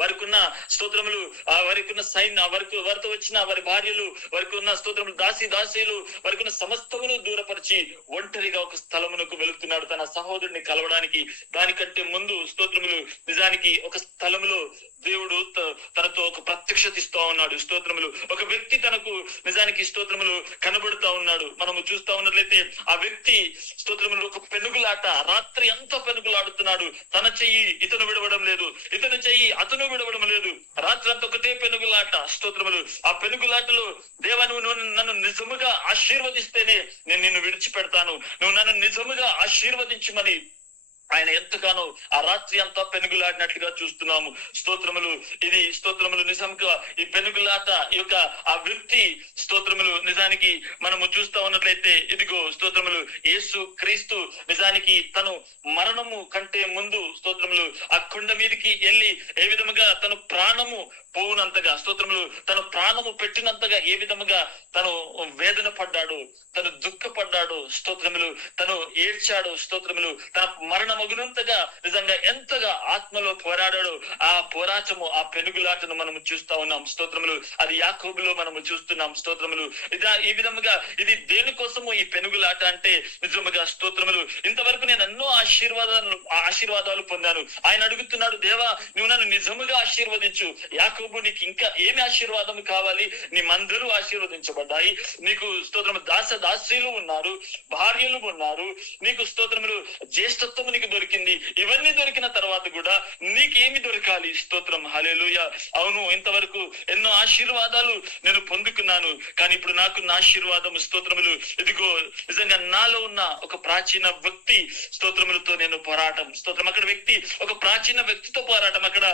వారికి ఉన్న స్తోత్రములు వారికి ఉన్న వారితో వచ్చిన వారి భార్యలు, వారికి ఉన్న స్తోత్రములు దాసీలు, వారికి ఉన్న సమస్తమును దూరపరిచి ఒంటరిగా ఒక స్థలమునకు వెళుతున్నాడు తన సహోదరుని కలవడానికి. దానికంటే ముందు స్తోత్రములు నిజానికి ఒక స్థలములో దేవుడు తనతో ఒక ప్రత్యక్షత ఇస్తా ఉన్నాడు. స్తోత్రములు ఒక వ్యక్తి తనకు నిజానికి స్తోత్రములు కనబడుతా ఉన్నాడు. మనము చూస్తా ఉన్నట్లయితే ఆ వ్యక్తి స్తోత్రములు ఒక పెనుగులాట, రాత్రి అంతా పెనుగులాడుతున్నాడు. తన చెయ్యి ఇతను విడవడం లేదు, ఇతని చెయ్యి అతను విడవడం లేదు. రాత్రి అంతా ఒకటే పెనుగులాట. స్తోత్రములు ఆ పెనుగులాటలో దేవా నువ్వు నన్ను నిజముగా ఆశీర్వదిస్తేనే నేను నిన్ను విడిచిపెడతాను, నువ్వు నన్ను నిజముగా ఆశీర్వదించమని ఆయన ఎంతగానో ఆ రాత్రి అంతా పెనుగులాడినట్లుగా చూస్తున్నాము. స్తోత్రములు ఇది స్తోత్రములు నిజంగా ఈ పెనుగులాట ఈ యొక్క ఆ వ్యక్తి స్తోత్రములు నిజానికి మనము చూస్తా ఉన్నట్లయితే ఇదిగో స్తోత్రములు యేసు క్రీస్తు నిజానికి తను మరణము కంటే ముందు స్తోత్రములు ఆ కొండ మీదకి వెళ్ళి ఏ విధముగా తను ప్రాణము పోవునంతగా స్తోత్రములు తను ప్రాణము పెట్టినంతగా ఏ విధముగా తను వేదన పడ్డాడు, తను దుఃఖపడ్డాడు, స్తోత్రములు తను ఏడ్చాడు, స్తోత్రములు తన మరణం మగునంతగా నిజంగా ఎంతగా ఆత్మలో పోరాడాడో ఆ పోరాటము, ఆ పెనుగులాటను మనము చూస్తా ఉన్నాం. స్తోత్రములు. అది యాకోబులో మనము చూస్తున్నాం. స్తోత్రములు. ఈ విధముగా ఇది దేనికోసము ఈ పెనుగులాట అంటే నిజముగా స్తోత్రములు, ఇంతవరకు నేను ఎన్నో ఆశీర్వాదాలు పొందాను. ఆయన అడుగుతున్నాడు, దేవా నువ్వు నన్ను నిజముగా ఆశీర్వదించు. యాకోబు, నీకు ఇంకా ఏమి ఆశీర్వాదం కావాలి? నీ మందరూ ఆశీర్వదించబడ్డాయి. నీకు స్తోత్రము దాసీలు ఉన్నారు, భార్యలు ఉన్నారు, నీకు స్తోత్రములు జ్యేష్ఠత్వము నీకు దొరికింది. ఇవన్నీ దొరికిన తర్వాత కూడా నీకేమి దొరకాలి? స్తోత్రం. హల్లెలూయా. అవును, ఇంతవరకు ఎన్నో ఆశీర్వాదాలు నేను పొందుకున్నాను, కానీ ఇప్పుడు నాకు నా ఆశీర్వాదం స్తోత్రములు ఇదిగో నిజంగా నాలో ఉన్న ఒక ప్రాచీన వ్యక్తి స్తోత్రములతో నేను పోరాటం. స్తోత్రం. అక్కడ వ్యక్తి, ఒక ప్రాచీన వ్యక్తితో పోరాటం. అక్కడ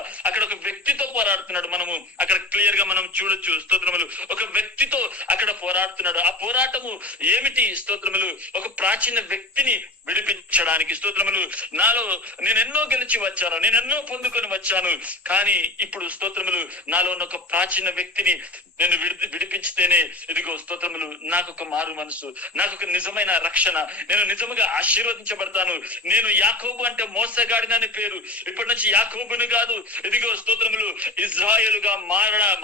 ఒక వ్యక్తితో పోరాడుతున్నాడు. మనము అక్కడ క్లియర్ గా మనం చూడొచ్చు. స్తోత్రములు. ఒక వ్యక్తితో అక్కడ పోరాడుతున్నాడు. ఆ పోరాటము ఏమిటి? స్తోత్రములు. ఒక ప్రాచీన వ్యక్తిని విడిపించడానికి. స్తోత్రములు. నాలో నేనెన్నో గెలిచి వచ్చాను, నేనెన్నో పొందుకొని వచ్చాను, కానీ ఇప్పుడు స్తోత్రములు నాలో ఉన్న ఒక ప్రాచీన వ్యక్తిని నేను విడిపించితేనే ఇదిగో స్తోత్రములు నాకు ఒక మారు మనసు, నాకు ఒక నిజమైన రక్షణ, నేను నిజముగా ఆశీర్వదించబడతాను. నేను యాకోబు అంటే మోసగాడినని పేరు, ఇప్పటి నుంచి యాకోబుని కాదు, ఇదిగో స్తోత్రములు ఇజ్రాయేలుగా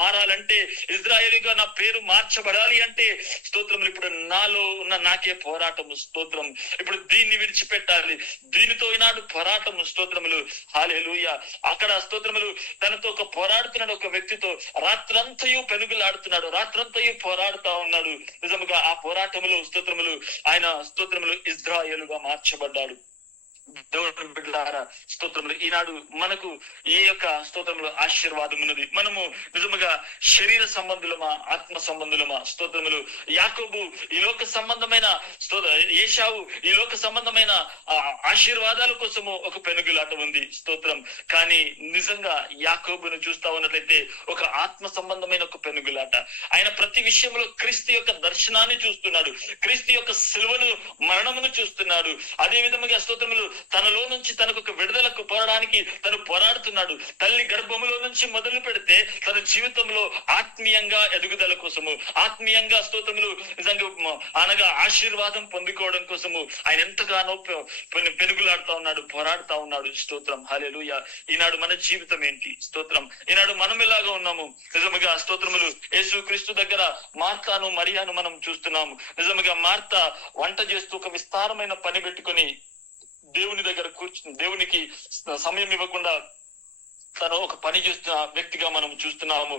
మారాలంటే, ఇజ్రాయేలుగా నా పేరు మార్చబడాలి అంటే స్తోత్రములు ఇప్పుడు నాలో ఉన్న నాకే పోరాటము. స్తోత్రం. ఇప్పుడు దీన్ని విడిచిపెట్టాలి, దీనితో ఈనాడు పోరాటము. స్తోత్రములు. హల్లెలూయా. అక్కడ స్తోత్రములు తనతో ఒక పోరాడుతున్నాడు, ఒక వ్యక్తితో రాత్రంతయు పెనుగులాడుతున్నాడు, రాత్రంతయు పోరాడుతా ఉన్నాడు. నిజముగా ఆ పోరాటములు స్తోత్రములు ఆయన స్తోత్రములు ఇజ్రాయేలుగా మార్చబడ్డాడు. దేవుడు బిడ్డలారా స్తోత్రములు, ఈనాడు మనకు ఈ యొక్క స్తోత్రములు ఆశీర్వాదం ఉన్నది. మనము నిజముగా శరీర సంబంధులమా, ఆత్మ సంబంధులమా? స్తోత్రములు. యాకోబు ఈ లోక సంబంధమైన ఏశావు ఈ లోక సంబంధమైన ఆశీర్వాదాల కోసము ఒక పెనుగులాట ఉంది. స్తోత్రం. కానీ నిజంగా యాకోబును చూస్తా ఉన్నట్లయితే ఒక ఆత్మ సంబంధమైన ఒక పెనుగులాట. ఆయన ప్రతి విషయంలో క్రీస్తు యొక్క దర్శనాన్ని చూస్తున్నాడు, క్రీస్తు యొక్క సిలువను, మరణమును చూస్తున్నాడు. అదే విధముగా స్తోత్రములు తనలో నుంచి తనకు ఒక విడుదలకు పోరాడానికి తను పోరాడుతున్నాడు. తల్లి గర్భములో నుంచి మొదలు పెడితే తన జీవితంలో ఆత్మీయంగా ఎదుగుదల కోసము, ఆత్మీయంగా స్తోత్రములు నిజంగా అనగా ఆశీర్వాదం పొందుకోవడం కోసము ఆయన ఎంతగానో పెనుగులాడుతా ఉన్నాడు, పోరాడుతా ఉన్నాడు. స్తోత్రం. హల్లెలూయా. ఈనాడు మన జీవితం ఏంటి? స్తోత్రం. ఈనాడు మనం ఎలాగా ఉన్నాము? నిజముగా స్తోత్రములు యేసు క్రీస్తు దగ్గర మార్తాను, మరియాను మనం చూస్తున్నాము. నిజముగా మార్త వంట చేస్తూ ఒక విస్తారమైన పని పెట్టుకొని దేవుని దగ్గర కూర్చుని దేవునికి సమయం ఇవ్వకుండా తను ఒక పని చేస్తున్న వ్యక్తిగా మనం చూస్తున్నాము.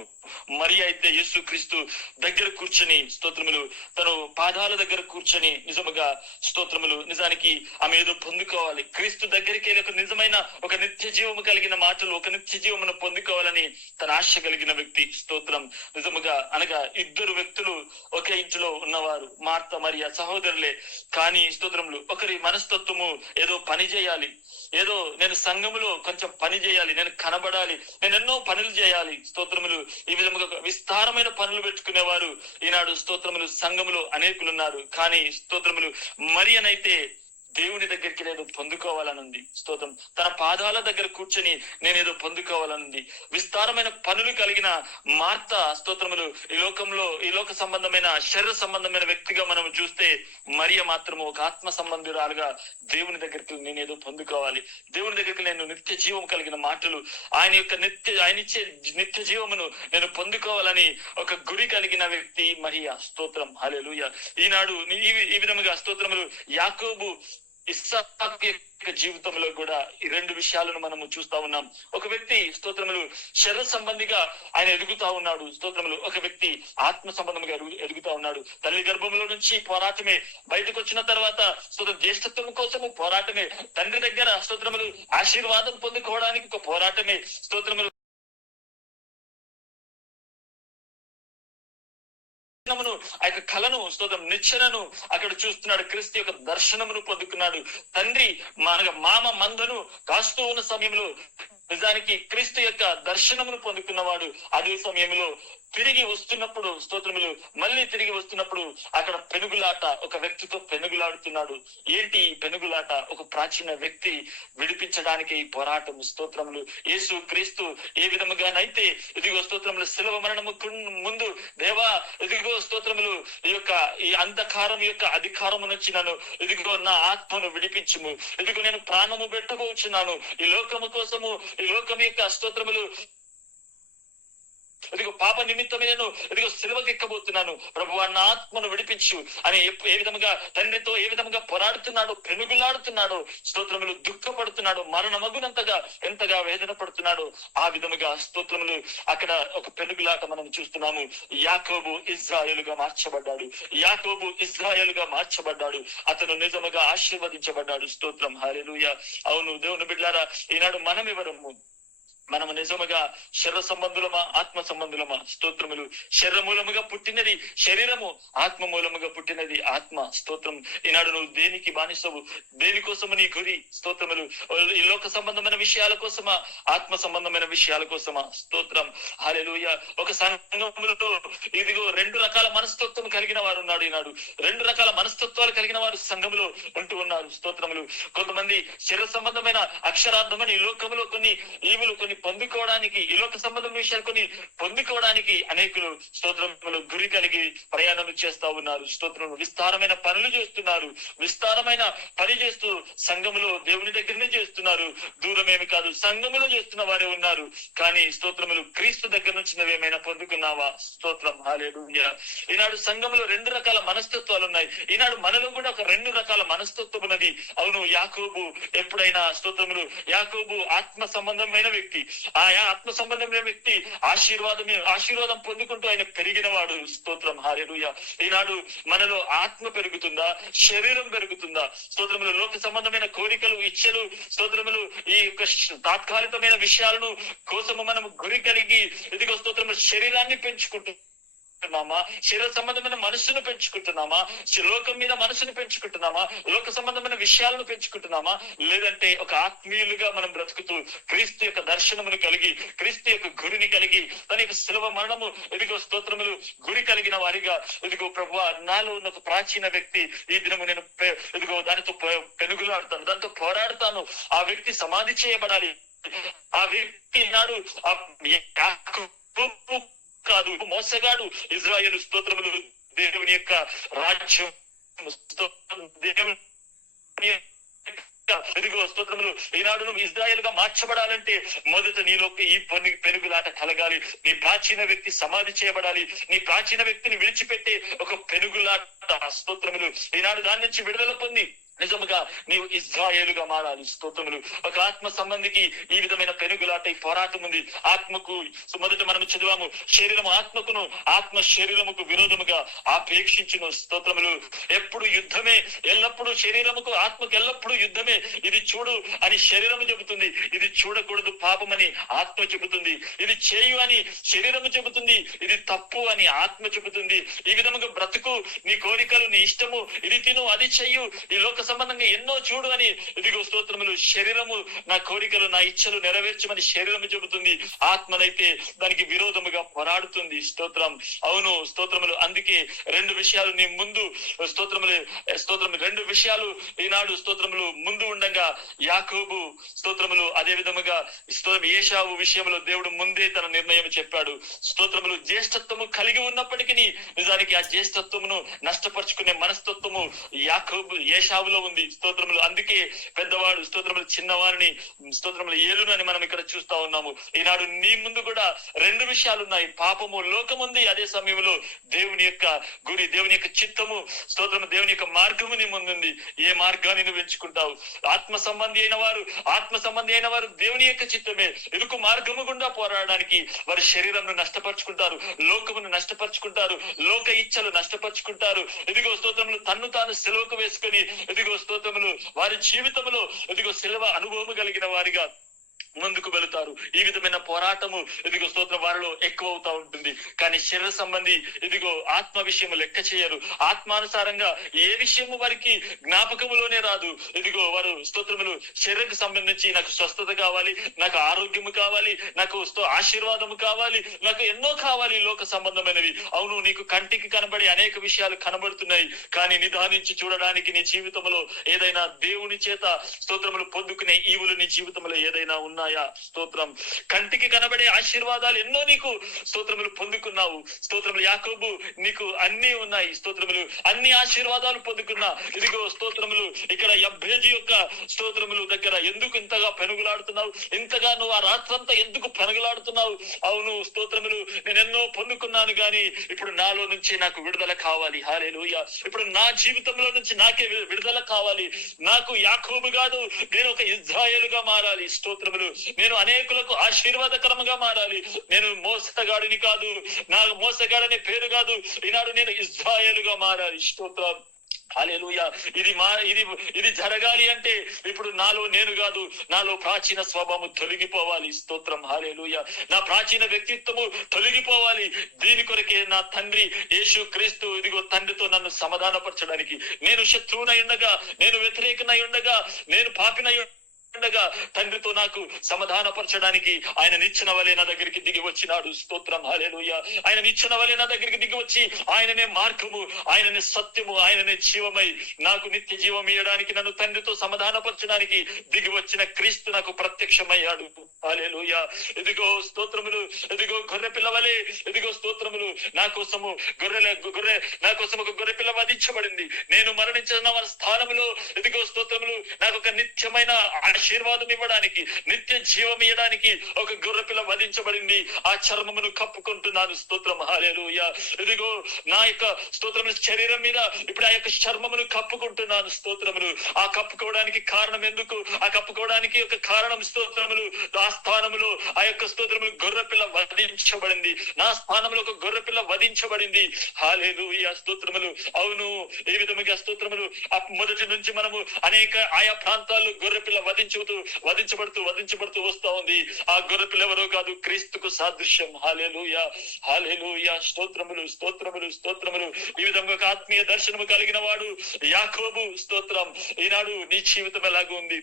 మరి అయితే యేసు క్రీస్తు దగ్గర కూర్చొని స్తోత్రములు తను పాదాల దగ్గర కూర్చొని నిజముగా స్తోత్రములు నిజానికి ఆమె ఏదో పొందుకోవాలి, క్రీస్తు దగ్గరికి వెళ్ళి ఒక నిజమైన ఒక నిత్య జీవము కలిగిన మాటలు, ఒక నిత్య జీవమును పొందుకోవాలని తన ఆశ కలిగిన వ్యక్తి. స్తోత్రం. నిజముగా అనగా ఇద్దరు వ్యక్తులు ఒకే ఇంటిలో ఉన్నవారు, మార్త మరియ సహోదరులే. కానీ స్తోత్రములు ఒకరి మనస్తత్వము ఏదో పని చేయాలి, ఏదో నేను సంఘములో కొంచెం పని చేయాలి, నేను కనబడాలి, నేను ఎన్నో పనులు చేయాలి. స్తోత్రములు ఈ విధముగా విస్తారమైన పనులు పెట్టుకునేవారు ఈనాడు స్తోత్రములు సంఘములో అనేకులున్నారు. కానీ స్తోత్రములు మరియనైతే దేవుని దగ్గరికి నేను పొందుకోవాలనుంది. స్తోత్రం. తన పాదాల దగ్గర కూర్చొని నేనేదో పొందుకోవాలనుంది. విస్తారమైన పనులు కలిగిన మార్త స్తోత్రములు ఈ లోక సంబంధమైన శరీర సంబంధమైన వ్యక్తిగా మనం చూస్తే, మరియ మాత్రము ఒక ఆత్మ సంబంధురాలుగా దేవుని దగ్గరికి నేనేదో పొందుకోవాలి, దేవుని దగ్గరికి నేను నిత్య జీవం కలిగిన మాటలు, ఆయన ఇచ్చే నిత్య జీవమును నేను పొందుకోవాలని ఒక గురి కలిగిన వ్యక్తి మరియ. స్తోత్రం. హల్లెలూయా. ఈనాడు ఈ విధముగా స్తోత్రములు యాకోబు ఇస్సాకు యొక్క జీవితంలో కూడా ఈ రెండు విషయాలను మనము చూస్తా ఉన్నాం. ఒక వ్యక్తి స్తోత్రములు శరీర సంబంధిగా ఆయన ఎదుగుతా ఉన్నాడు. స్తోత్రములు ఒక వ్యక్తి ఆత్మ సంబంధంగా ఎదుగుతా ఉన్నాడు. తల్లి గర్భంలో నుంచి పోరాటమే, బయటకు వచ్చిన తర్వాత స్తోత్రం జ్యేష్ఠత్వం కోసము పోరాటమే, తండ్రి దగ్గర స్తోత్రములు ఆశీర్వాదం పొందుకోవడానికి ఒక పోరాటమే. స్తోత్రములు ఆ యొక్క కళను స్తోత్రం నిచ్చెనను అక్కడ చూస్తున్నాడు, క్రీస్తు యొక్క దర్శనమును పొందుకున్నాడు. తండ్రి మామ మందను కాస్తూ ఉన్న సమయంలో నిజానికి క్రీస్తు యొక్క దర్శనమును పొందుకున్నవాడు. అదే సమయంలో తిరిగి వస్తున్నప్పుడు స్తోత్రములు, మళ్ళీ తిరిగి వస్తున్నప్పుడు అక్కడ పెనుగులాట, ఒక వ్యక్తితో పెనుగులాడుతున్నాడు. ఏంటి ఈ పెనుగులాట? ఒక ప్రాచీన వ్యక్తి విడిపించడానికి ఈ పోరాటం. స్తోత్రములు, యేసు క్రీస్తు ఏ విధముగానైతే ఇదిగో స్తోత్రములు శిలువ మరణము ముందు, దేవా ఇదిగో స్తోత్రములు ఈ అంధకారం యొక్క అధికారము నుంచి నన్ను ఇదిగో నా ఆత్మను విడిపించుము, ఇదిగో నేను ప్రాణము పెట్టబోచున్నాను ఈ లోకము కోసము, ఈ లోకం యొక్క స్తోత్రములు ఇదిగో పాప నిమిత్తమే నేను ఇదిగో సిలువకి ఎక్కబోతున్నాను, ప్రభువా నా ఆత్మను విడిపించు అని ఏ విధముగా తండ్రితో ఏ విధముగా పోరాడుతున్నాడు, పెనుగులాడుతున్నాడు, స్తోత్రములు దుఃఖపడుతున్నాడు, మరణమగునంతగా ఎంతగా వేదన పడుతున్నాడు. ఆ విధముగా స్తోత్రములు అక్కడ ఒక పెనుగులాట మనం చూస్తున్నాము. యాకోబు ఇజ్రాయేలుగా మార్చబడ్డాడు, యాకోబు ఇజ్రాయేలుగా మార్చబడ్డాడు, అతను నిజముగా ఆశీర్వదించబడ్డాడు. స్తోత్రం, హల్లెలూయా. అవును దేవుని బిడ్డలారా, ఈనాడు మనం ఎవరము? మనము నిజముగా శరీర సంబంధులమా, ఆత్మ సంబంధులమా? స్తోత్రములు, శరీర మూలముగా పుట్టినది శరీరము, ఆత్మ మూలముగా పుట్టినది ఆత్మ. స్తోత్రం. ఈనాడు నువ్వు దేనికి బానిసవు? దేనికోసము నీ గురి? స్తోత్రములు, ఈ లోక సంబంధమైన విషయాల కోసమా, ఆత్మ సంబంధమైన విషయాల కోసమా? స్తోత్రం, హల్లెలూయా. ఒక సంఘములో ఇదిగో 2 రకాల మనస్తత్వం కలిగిన వారు ఉన్నాడు. ఈనాడు 2 రకాల మనస్తత్వాలు కలిగిన వారు సంఘములో ఉంటూ ఉన్నారు. స్తోత్రములు, కొంతమంది శరీర సంబంధమైన అక్షరార్థమైన ఈ లోకములో కొన్ని ఈవులు కొన్ని పొందుకోవడానికి, ఈ లోక సంబంధమైన విషయాలు కొన్ని పొందుకోవడానికి అనేకులు స్తోత్రములు గురి కలిగి ప్రయాణం చేస్తా ఉన్నారు. స్తోత్రములు, విస్తారమైన పనులు చేస్తున్నారు, విస్తారమైన పని చేస్తూ సంఘములో దేవుని దగ్గరనే చేస్తున్నారు, దూరమేమి కాదు సంఘములో చేస్తున్న వారే ఉన్నారు. కానీ స్తోత్రములు క్రీస్తు దగ్గర నుంచి నువ్వేమైనా పొందుకున్నావా? స్తోత్రం, హల్లెలూయా. ఈనాడు సంఘములో 2 రకాల మనస్తత్వాలు ఉన్నాయి. ఈనాడు మనలో కూడా ఒక 2 రకాల మనస్తత్వం ఉన్నది. అవును, యాకోబు ఎప్పుడైనా స్తోత్రములు, యాకోబు ఆత్మ సంబంధమైన వ్యక్తి. ఆ ఆత్మ సంబంధమైన వ్యక్తి ఆశీర్వాదం పొందుకుంటూ ఆయన పెరిగిన వాడు. స్తోత్రం, హల్లెలూయా. ఈనాడు మనలో ఆత్మ పెరుగుతుందా, శరీరం పెరుగుతుందా? స్తోత్రములు, లోక సంబంధమైన కోరికలు, ఇచ్చలు, స్తోత్రములు, ఈ యొక్క తాత్కాలికమైన విషయాలను కోసము మనము గురి కలిగి ఇదిగో స్తోత్రములు శరీరాన్ని పెంచుకుంటున్నామా, శరీర సంబంధమైన మనసును పెంచుకుంటున్నామా, లోకం మీద మనసును పెంచుకుంటున్నామా, లోక సంబంధమైన విషయాలను పెంచుకుంటున్నామా? లేదంటే ఒక ఆత్మీయులుగా మనం బ్రతుకుతూ క్రీస్తు యొక్క దర్శనమును కలిగి, క్రీస్తు యొక్క గురిని కలిగి, తన యొక్క శిలువ మరణము ఇదిగో స్తోత్రములు గురి కలిగిన వారిగా, ఇదిగో ప్రభువా నాలో ఉన్న ఒక ప్రాచీన వ్యక్తి ఈ దినము నేను ఇదిగో దానితో పెనుగులాడుతాను, దాంతో పోరాడుతాను, ఆ వ్యక్తి సమాధి చేయబడాలి, ఆ వ్యక్తి నాడు కాదు మోసగాడు ఇజ్రాయేలు. స్తోత్రములు, దేవుని యొక్క రాజ్యం, దేవుని ఇదిగో స్తోత్రములు, ఈనాడు నువ్వు ఇజ్రాయేలుగా మార్చబడాలంటే మొదట నీలోకి ఈ పెనుగులాట కలగాలి. నీ ప్రాచీన వ్యక్తి సమాధి చేయబడాలి, నీ ప్రాచీన వ్యక్తిని విడిచిపెట్టే ఒక పెనుగులాట. స్తోత్రములు, ఈనాడు దాని నుంచి విడుదల పొంది నిజముగా నీవు ఇజ్రాయేలుగా మారాలి. స్తోత్రములు, ఒక ఆత్మ సంబంధికి ఈ విధమైన పెనుగులాట, ఈ పోరాటం ఉంది. ఆత్మకు మొదట మనం చదివాము, శరీరము ఆత్మకును, ఆత్మ శరీరముకు విరోధముగా ఆపేక్షించును. స్తోత్రములు, ఎప్పుడు యుద్ధమే, ఎల్లప్పుడూ శరీరముకు ఆత్మకు ఎల్లప్పుడూ యుద్ధమే. ఇది చూడు అని శరీరము చెబుతుంది, ఇది చూడకూడదు పాపమని ఆత్మ చెబుతుంది, ఇది చేయు అని శరీరము చెబుతుంది, ఇది తప్పు అని ఆత్మ చెబుతుంది. ఈ విధముగా బ్రతుకు, నీ కోరికలు, నీ ఇష్టము, ఇది తిను, అది చెయ్యు, ఈ లోక సంబంధంగా ఎన్నో చూడు అని ఇదిగో స్తోత్రములు శరీరము నా కోరికలు, నా ఇచ్చలు నెరవేర్చమని శరీరము చెబుతుంది, ఆత్మనైతే దానికి విరోధముగా పోరాడుతుంది. స్తోత్రం, అవును స్తోత్రములు. అందుకే 2 విషయాలు నీ ముందు స్తోత్రములు 2 విషయాలు ఈనాడు స్తోత్రములు ముందు ఉండగా యాకోబు స్తోత్రములు, అదే విధముగా ఏశావు విషయంలో దేవుడు ముందే తన నిర్ణయం చెప్పాడు. స్తోత్రములు, జ్యేష్ఠత్వము కలిగి ఉన్నప్పటికీ నిజానికి ఆ జ్యేష్ఠత్వమును నష్టపరుచుకునే మనస్తత్వము ఏశావులో ఉంది. స్తోత్రములు, అందుకే పెద్దవాడు స్తోత్రములు చిన్నవారిని స్తోత్రములు ఏలును అని మనం ఇక్కడ చూస్తా ఉన్నాము. ఈనాడు నీ ముందు కూడా 2 విషయాలు ఉన్నాయి. పాపము, లోకం ఉంది, అదే సమయంలో దేవుని యొక్క గురి, దేవుని యొక్క చిత్తము, స్తోత్రము, దేవుని యొక్క మార్గము నీ ముందుంది. ఏ మార్గాన్ని నువ్వు ఎంచుకుంటావు? ఆత్మ సంబంధి అయిన వారు దేవుని యొక్క చిత్తమే ఇరుకు మార్గము గుండా పోరాడడానికి వారి శరీరంను నష్టపరుచుకుంటారు, లోకమును నష్టపరుచుకుంటారు, లోక ఇచ్చలు నష్టపరుచుకుంటారు. ఇదిగో స్తోత్రములు తన్ను తాను సెలవుకు వేసుకొని ఇదిగో స్తోత్రములు వారి జీవితంలో ఇదిగో శిలువ అనుభవము కలిగిన వారిగా ముందుకు వెళుతారు. ఈ విధమైన పోరాటము ఇదిగో స్తోత్రం వారిలో ఎక్కువ అవుతా ఉంటుంది. కానీ శరీర సంబంధి ఇదిగో ఆత్మ విషయము లెక్క చేయరు. ఆత్మానుసారంగా ఏ విషయము వారికి జ్ఞాపకములోనే రాదు. ఇదిగో వారు స్తోత్రములు శరీరకు సంబంధించి నాకు స్వస్థత కావాలి, నాకు ఆరోగ్యము కావాలి, నాకు ఆశీర్వాదము కావాలి, నాకు ఎన్నో కావాలి లోక సంబంధమైనవి. అవును, నీకు కంటికి కనబడి అనేక విషయాలు కనబడుతున్నాయి. కానీ నిదానించి చూడడానికి నీ జీవితంలో ఏదైనా దేవుని చేత స్తోత్రములు పొందుకునే ఈవులు నీ జీవితంలో ఏదైనా ఉన్నాయా? స్తోత్రం. కంటికి కనబడే ఆశీర్వాదాలు ఎన్నో నీకు స్తోత్రములు పొందుకున్నావు. స్తోత్రములు యాకోబు నీకు అన్ని ఉన్నాయి. స్తోత్రములు అన్ని ఆశీర్వాదాలు పొందుకున్నా. ఇదిగో స్తోత్రములు ఇక్కడ యబ్బేజు యొక్క స్తోత్రములు దగ్గర ఎందుకు ఇంతగా పెనుగులాడుతున్నావు? ఇంతగా నువ్వు ఆ రాత్రంతా ఎందుకు పెనుగులాడుతున్నావు? అవును స్తోత్రములు నేను ఎన్నో పొందుకున్నాను, గాని ఇప్పుడు నాలో నుంచి నాకు విడుదల కావాలి. హల్లెలూయా. ఇప్పుడు నా జీవితంలో నుంచి నాకే విడుదల కావాలి. నాకు యాకోబు కాదు, నేను ఒక ఇజ్రాయేలుగా మారాలి. స్తోత్రములు నేను అనేకులకు ఆశీర్వాదకరముగా మారాలి. నేను మోసగాడిని కాదు, నా మోసగాడనే పేరు కాదు. ఈనాడు నేను ఇజ్రాయేలుగా మారాలి. స్తోత్రం. హల్లెలూయా. ఇది జరగాలి అంటే ఇప్పుడు నాలో నేను కాదు, నాలో ప్రాచీన స్వభావం తొలగిపోవాలి. స్తోత్రం. హల్లెలూయా. నా ప్రాచీన వ్యక్తిత్వము తొలగిపోవాలి. దీని కొరకే నా తండ్రి యేసు క్రీస్తు ఇదిగో తండ్రితో నన్ను సమాధానపరచడానికి, నేను శత్రువునై ఉండగా, నేను వ్యతిరేకనై ఉండగా, నేను పాపినై ఉండగా తండ్రితో నాకు సమాధానపరచడానికి ఆయన నిచ్చెన వలె నా దగ్గరికి దిగి వచ్చినాడు. స్తోత్రం. హల్లెలూయా. ఆయన నిచ్చెన వలె నా దగ్గరికి దిగి వచ్చి ఆయననే మార్గము, ఆయననే సత్యము, ఆయననే జీవమై నాకు నిత్య జీవం ఇవ్వడానికి, నన్ను తండ్రితో సమాధానపరచడానికి దిగి వచ్చిన క్రీస్తు నాకు ప్రత్యక్షమయ్యాడు. హల్లెలూయా. ఇదిగో స్తోత్రములు, ఇదిగో గొర్రె పిల్లవలే, ఇదిగో స్తోత్రములు నా కోసము నా కోసం ఒక గొర్రె పిల్ల వధించబడింది. నేను మరణించిన స్థానములో ఇదిగో స్తోత్రములు నాకు ఒక నిత్యమైన ఆశీర్వాదం ఇవ్వడానికి, నిత్య జీవం ఇవ్వడానికి ఒక గొర్రె పిల్ల వధించబడింది. ఆ చర్మమును కప్పుకుంటున్నాను. స్తోత్రం. హల్లెలూయా. ఇదిగో నా యొక్క స్తోత్రముల శరీరం మీద ఇప్పుడు ఆ యొక్క చర్మమును కప్పుకుంటున్నాను. స్తోత్రములు. ఆ కప్పుకోవడానికి కారణం ఎందుకు? ఆ కప్పుకోవడానికి ఒక కారణం స్తోత్రములు, ఆ స్థానములో ఆ యొక్క స్తోత్రములు గొర్రె పిల్ల వధించబడింది. నా స్థానంలో ఒక గొర్రె పిల్ల వధించబడింది. హల్లెలూయా. స్తోత్రములు. అవును, ఈ విధముగా స్తోత్రములు మొదటి నుంచి మనము అనేక ఆయా ప్రాంతాల్లో గొర్రె పిల్ల వధించబడుతూ వస్తా ఉంది. ఆ గొర్రె పిల్ల ఎవరో కాదు, క్రీస్తుకు సాదృశ్యం. హల్లెలూయా. హల్లెలూయా. స్తోత్రములు, స్తోత్రములు, స్తోత్రములు. ఈ విధంగా ఒక ఆత్మీయ దర్శనము కలిగిన వాడు యాకోబు. స్తోత్రం. ఈనాడు నీ జీవితం ఎలాగూ ఉంది?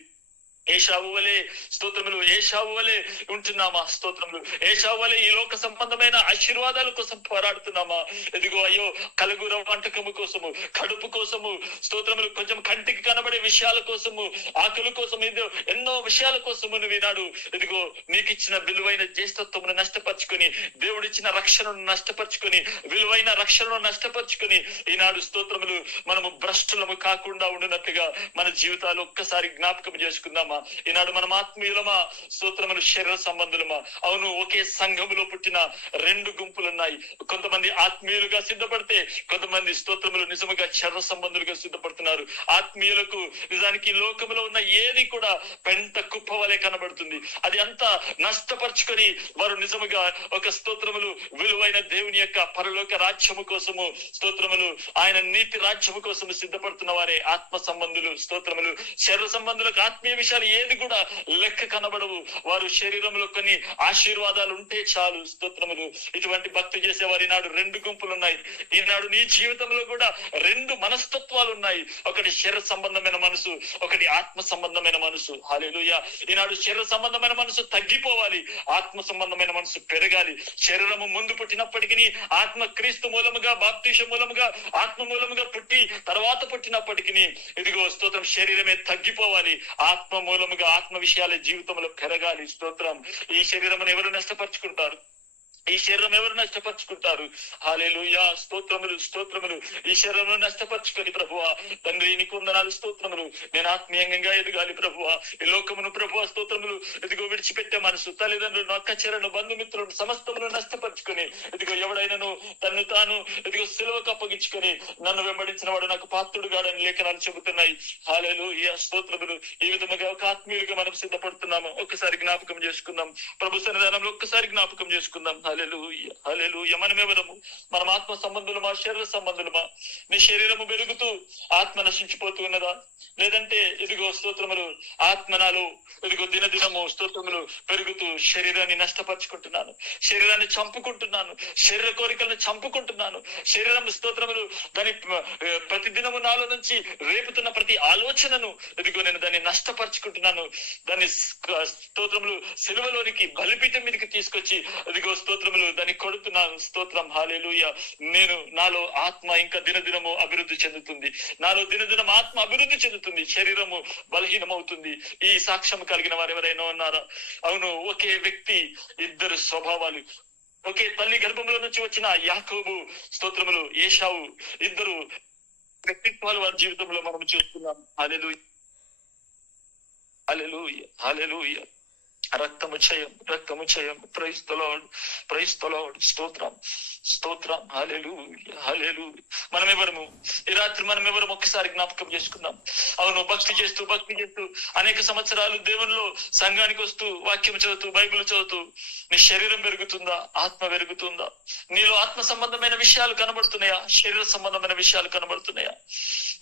ఏశావు వలె స్తోత్రములు, ఏశావు వలె ఉంటున్నామా? స్తోత్రములు. ఏశావు వలె ఈ లోక సంబంధమైన ఆశీర్వాదాల కోసం పోరాడుతున్నామా? ఇదిగో అయ్యో కలుగుర వంటకము కోసము, కడుపు కోసము, స్తోత్రములు కొంచెం కంటికి కనబడే విషయాల కోసము, ఆకుల కోసం, ఇదో ఎన్నో విషయాల కోసము నువ్వు ఈనాడు ఇదిగో నీకు ఇచ్చిన విలువైన జ్యేష్ఠత్వమును నష్టపరుచుకొని, దేవుడిచ్చిన రక్షణను నష్టపరుచుకొని, విలువైన రక్షణను నష్టపరుచుకొని ఈనాడు స్తోత్రములు మనము భ్రష్టులము కాకుండా ఉండినట్టుగా మన జీవితాలు ఒక్కసారి జ్ఞాపకం చేసుకుందాం. ఈనాడు మనం ఆత్మీయులమా? స్తోత్రములు శరీర సంబంధులమా? అవును, ఒకే సంఘములో పుట్టిన రెండు గుంపులున్నాయి. కొంతమంది ఆత్మీయులుగా సిద్ధపడితే, కొంతమంది స్తోత్రములు నిజముగా శరీర సంబంధులుగా సిద్ధపడుతున్నారు. ఆత్మీయులకు నిజానికి లోకములో ఉన్న ఏది కూడా పెంట కుప్ప వలె కనబడుతుంది. అది అంతా నష్టపరుచుకొని వారు నిజముగా ఒక స్తోత్రములు విలువైన దేవుని యొక్క పరలోక రాజ్యము కోసము, స్తోత్రములు ఆయన నీతి రాజ్యము కోసము సిద్ధపడుతున్న వారే ఆత్మ సంబంధులు. స్తోత్రములు. శరీర సంబంధులకు ఆత్మీయ విషయాలు ఏది కూడా లెక్క కనబడవు. వారు శరీరంలో కొన్ని ఆశీర్వాదాలు ఉంటే చాలు. స్తోత్రములు. ఇటువంటి భక్తి చేసేవారు ఈనాడు రెండు గుంపులు ఉన్నాయి. ఈనాడు నీ జీవితంలో కూడా రెండు మనస్తత్వాలు ఉన్నాయి. ఒకటి శరీర సంబంధమైన మనసు, ఒకటి ఆత్మ సంబంధమైన మనసు. హల్లెలూయా. ఈనాడు శరీర సంబంధమైన మనసు తగ్గిపోవాలి, ఆత్మ సంబంధమైన మనసు పెరగాలి. శరీరము ముందు పుట్టినప్పటికీ, ఆత్మ క్రీస్తు మూలముగా, బాప్తీసం మూలముగా, ఆత్మ మూలముగా పుట్టి తర్వాత పుట్టినప్పటికీ ఇదిగో స్తోత్రం శరీరమే తగ్గిపోవాలి. ఆత్మ మూలముగా ఆత్మ విషయాల జీవితంలో పెరగాలి. స్తోత్రం. ఈ శరీరమును ఎవరు నష్టపరుచుకుంటారు? ఈ శరీరం ఎవరు నష్టపరుచుకుంటారు? హల్లెలూయా. స్తోత్రములు, స్తోత్రములు. ఈ శరీరం నష్టపరుచుకొని ప్రభువా తండ్రి నీకు వందనాలు, స్తోత్రములు. నేను ఆత్మీయంగా ఎదగాలి ప్రభువా. ఈ లోకమును ప్రభువా స్తోత్రములు ఇదిగో విడిచిపెట్టే మనసు, తల్లిదండ్రులను, అక్క చెరను, బంధుమిత్రులను సమస్తమును నష్టపరుచుకొని ఇదిగో ఎవడైనాను తన్ను తాను ఇదిగో సిలువకు అప్పగించుకొని నన్ను వెంబడించిన వాడు నాకు పాత్రుడుగాడని లేఖనాలు చెబుతున్నాయి. హల్లెలూయా. స్తోత్రములు. ఈ విధముగా ఒక ఆత్మీయులుగా మనం సిద్ధపడుతున్నాము. ఒక్కసారి జ్ఞాపకం చేసుకుందాం. ప్రభు సన్నిధానంలో ఒక్కసారి జ్ఞాపకం చేసుకుందాం. హల్లెలూయా. హల్లెలూయా, హల్లెలూయా. మనమెవరము? మనం ఆత్మ సంబంధులమా, శరీర సంబంధులమా? నీ శరీరము పెరుగుతూ ఆత్మ నశించిపోతూ ఉన్నదా? లేదంటే ఇదిగో స్తోత్రములు, ఆత్మ నాలో ఇదిగో దినదినము స్తోత్రములు పెరుగుతూ శరీరాన్ని నష్టపరుచుకుంటున్నాను, శరీరాన్ని చంపుకుంటున్నాను, శరీర కోరికలను చంపుకుంటున్నాను, శరీరం స్తోత్రములు దాని ప్రతిదినము నాలో నుంచి రేపుతున్న ప్రతి ఆలోచనను ఇదిగో నేను దాన్ని నష్టపరుచుకుంటున్నాను. దాన్ని స్తోత్రములు సిలువలోనికి బలిపీఠం మీదకి తీసుకొచ్చి ఇదిగో స్తోత్రములు దాన్ని కొడుతున్నాను. స్తోత్రం, హల్లెలూయా. నేను నాలో ఆత్మ ఇంకా దినదినము అభివృద్ధి చెందుతుంది, నాలో దినదినం ఆత్మ అభివృద్ధి చెందుతుంది, శరీరము బలహీనమవుతుంది. ఈ సాక్ష్యం కలిగిన వారు ఎవరైనా ఉన్నారా? అవును, ఒకే వ్యక్తి ఇద్దరు స్వభావాలు, ఒకే తల్లి గర్భంలో నుంచి వచ్చిన యాకోబు స్తోత్రములు, ఏశావు, ఇద్దరు వ్యక్తిత్వాలు వారి జీవితంలో మనం చూస్తున్నాం. హల్లెలూయా, హల్లెలూయా, హల్లెలూయా. రక్తము చేయం. Praise the lord, praise the lord. స్తోత్రం, స్తోత్రం. హల్లెలూయా, హల్లెలూయా. మనమెవరము? ఈ రాత్రి మనమెవరము ఒక్కసారి జ్ఞాపకం చేసుకుందాం. అవును, భక్తి చేస్తూ అనేక సంవత్సరాలు దేవునిలో సంఘానికి వస్తూ వాక్యం చదువుతూ బైబిల్ చదువుతూ నీ శరీరం పెరుగుతుందా? ఆత్మ పెరుగుతుందా? నీలో ఆత్మ సంబంధమైన విషయాలు కనబడుతున్నాయా? శరీర సంబంధమైన విషయాలు కనబడుతున్నాయా?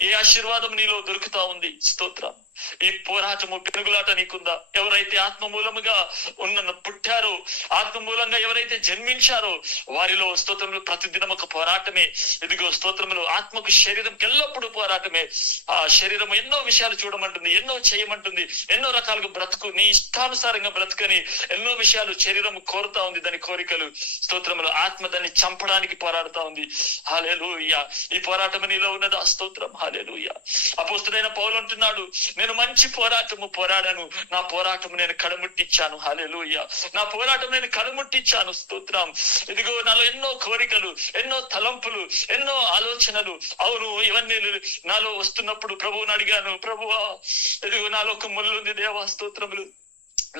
ఏ ఆశీర్వాదం నీలో దొరుకుతా ఉంది? స్తోత్రం. ఈ పోరాటము, పెనుగులాట నీకుందా? ఎవరైతే ఆత్మ మూలముగా పుట్టారో, ఆత్మ మూలంగా ఎవరైతే జన్మించారో వారిలో స్తోత్రములు ప్రతిదినం ఒక పోరాటమే. ఇదిగో స్తోత్రములు ఆత్మకు శరీరంకి ఎల్లప్పుడూ పోరాటమే. ఆ శరీరం ఎన్నో విషయాలు చూడమంటుంది, ఎన్నో చేయమంటుంది, ఎన్నో రకాలుగా బ్రతుకు, నీ ఇష్టానుసారంగా బ్రతుకని ఎన్నో విషయాలు శరీరం కోరుతా ఉంది. దాని కోరికలు స్తోత్రములు, ఆత్మ దాన్ని చంపడానికి పోరాడుతా ఉంది. హల్లెలూయా. ఈ పోరాటం నీలో ఉన్నదా? స్తోత్రం, హల్లెలూయా. అపోస్తలుడైన పౌలు అంటున్నాడు, నేను మంచి పోరాటము పోరాడాను, నా పోరాటము నేను కడముట్టించాను. హల్లెలూయా. నా పోరాటం నేను కడముట్టించాను. స్తోత్రం. ఇదిగో నాలో ఎన్నో కోరికలు, ఎన్నో తలంపులు, ఎన్నో ఆలోచనలు, అవును, ఇవన్నీ నాలో వస్తున్నప్పుడు ప్రభువుని అడిగాను, ప్రభువా ఇదిగో నాలో ఒక ముళ్ళు ఉంది దేవా, స్తోత్రములు,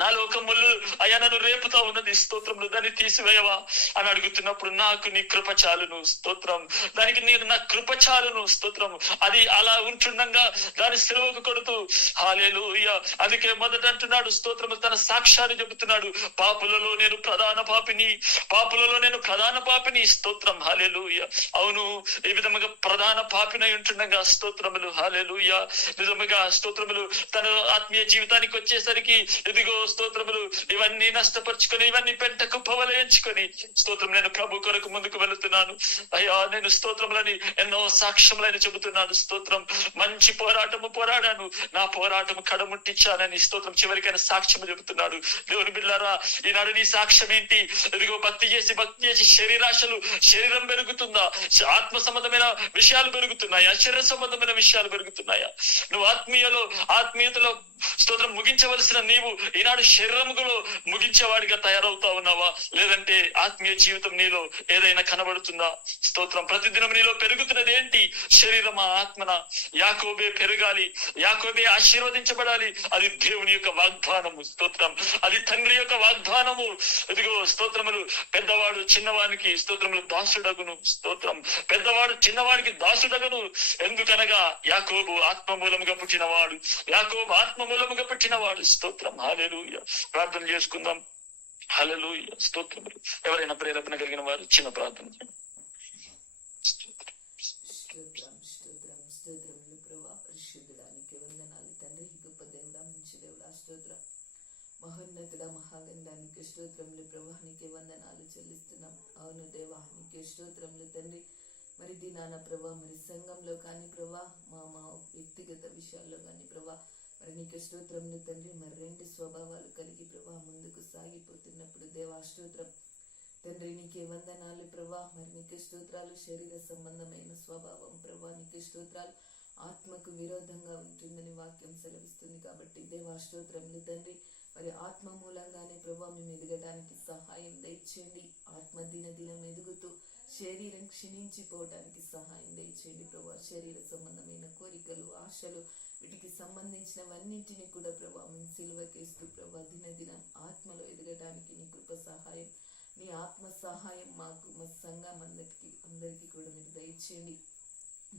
నాలో ఒక ముళ్ళు అయ్యా నన్ను రేపుతా ఉన్నది, స్తోత్రములు, దాన్ని తీసివేయవా అని అడుగుతున్నప్పుడు నాకు నీ కృప చాలును. స్తోత్రం. దానికి నేను నా కృప చాలును. స్తోత్రం. అది అలా ఉంటుండగా దాని సిలువకు కొడుతూ హల్లెలూయా. అందుకే మొదట అంటున్నాడు స్తోత్రము, తన సాక్ష్యాన్ని చెబుతున్నాడు, పాపులలో నేను ప్రధాన పాపిని. స్తోత్రం, హల్లెలూయా. అవును, ఈ విధముగా ప్రధాన పాపినై ఉంటుండగా స్తోత్రములు, హల్లెలూయా, నిజముగా స్తోత్రములు తన ఆత్మీయ జీవితానికి వచ్చేసరికి ఇదిగో స్తోత్రములు ఇవన్నీ నష్టపరుచుకొని, ఇవన్నీ పెంట కుప్పవలయించుకొని స్తోత్రం, నేను ప్రభు కొరకు ముందుకు వెళుతున్నాను అయ్యా, నేను స్తోత్రములని ఎన్నో సాక్ష్యములని చెబుతున్నాను. స్తోత్రం. మంచి పోరాటము పోరాడాను, నా పోరాటము కడముట్టించానని స్తోత్రం చివరికైనా సాక్ష్యము చెబుతున్నాడు. దేవుని బిడ్డలారా, ఈనాడు నీ సాక్ష్యం ఏంటి? ఇదిగో భక్తి చేసి శరీరాశలు, శరీరం పెరుగుతుందా? ఆత్మ సంబంధమైన విషయాలు పెరుగుతున్నాయా? శరీర సంబంధమైన విషయాలు పెరుగుతున్నాయా? నువ్వు ఆత్మీయతలో స్తోత్రం ముగించవలసిన నీవు ఈనాడు శరీరములో ముగించేవాడిగా తయారవుతా ఉన్నావా? లేదంటే ఆత్మీయ జీవితం నీలో ఏదైనా కనబడుతుందా? స్తోత్రం. ప్రతిదినం నీలో పెరుగుతున్నది ఏంటి? శరీరమా, ఆత్మన? యాకోబే పెరగాలి, యాకోబే ఆశీర్వదించబడాలి. అది దేవుని యొక్క వాగ్దానము. స్తోత్రం. అది తండ్రి యొక్క వాగ్దానము. ఇదిగో స్తోత్రములు, పెద్దవాడు చిన్నవానికి స్తోత్రములు దాసుడగును. స్తోత్రం. పెద్దవాడు చిన్నవాడికి దాసుడగును. ఎందుకనగా యాకోబు ఆత్మ మూలముగా పుట్టినవాడు, యాకోబు ఆత్మ మూలముగా పుట్టినవాడు. స్తోత్రం, హల్లెలూయా. ప్రార్థన చేసుకుందాం. హల్లెలూయా, స్తోత్రములు. ఎవరైనా ప్రేరేపణ కలిగిన వారు చిన్న ప్రార్థన చేయండి. స్తోత్రములు ప్రభా, పరిశుద్ధుడానికి వందనాలు తండ్రి, గొప్ప దేవుడా, మంచి దేవుడా, స్తోత్రం. మహోన్నతుడ, మహాగంధానికి స్తోత్రములు ప్రభా, నీకే వందనాలు చెల్లిస్తున్నాం. అవును దేవా, నీకే స్తోత్రములు తండ్రి. మరి దినాన ప్రభా, మరి సంఘంలో కానీ ప్రభా, మా వ్యక్తిగత విషయాల్లో కానీ ప్రభా, మరి నీకు స్తోత్రములు తండ్రి. మరి రెండు స్వభావాలు కలిగి ప్రభా ముందుకు సాగిపోతున్నప్పుడు దేవా స్తోత్రం తండ్రి, నీకే వందనాలు ప్రభా. మరి నీకు స్తోత్రాలు. శరీర సంబంధమైన స్వభావం ప్రభా, నీకు స్తోత్రాలు ఆత్మకు విరోధంగా ఉంటుందని వాక్యం సెలవిస్తుంది. కాబట్టి దేవా స్తోత్రములు తండ్రి. మరి ఆత్మ మూలంగానే ప్రభా మేము ఎదగడానికి సహాయం దయచేయండి. ఆత్మ దినదినం ఎదుగుతూ శరీరం క్షీణించిపోవడానికి సహాయం దయచేయండి ప్రభా. శరీర సంబంధమైన కోరికలు, ఆశలు, వీటికి సంబంధించినవన్నింటినీ కూడా ప్రభా మేము సిలువకేస్తూ ప్రభా దినదినం ఆత్మలో ఎదగడానికి నీ కృప సహాయం, నీ ఆత్మ సహాయం మాకు, మా సంఘం అందరికీ కూడా మీరు దయచేయండి.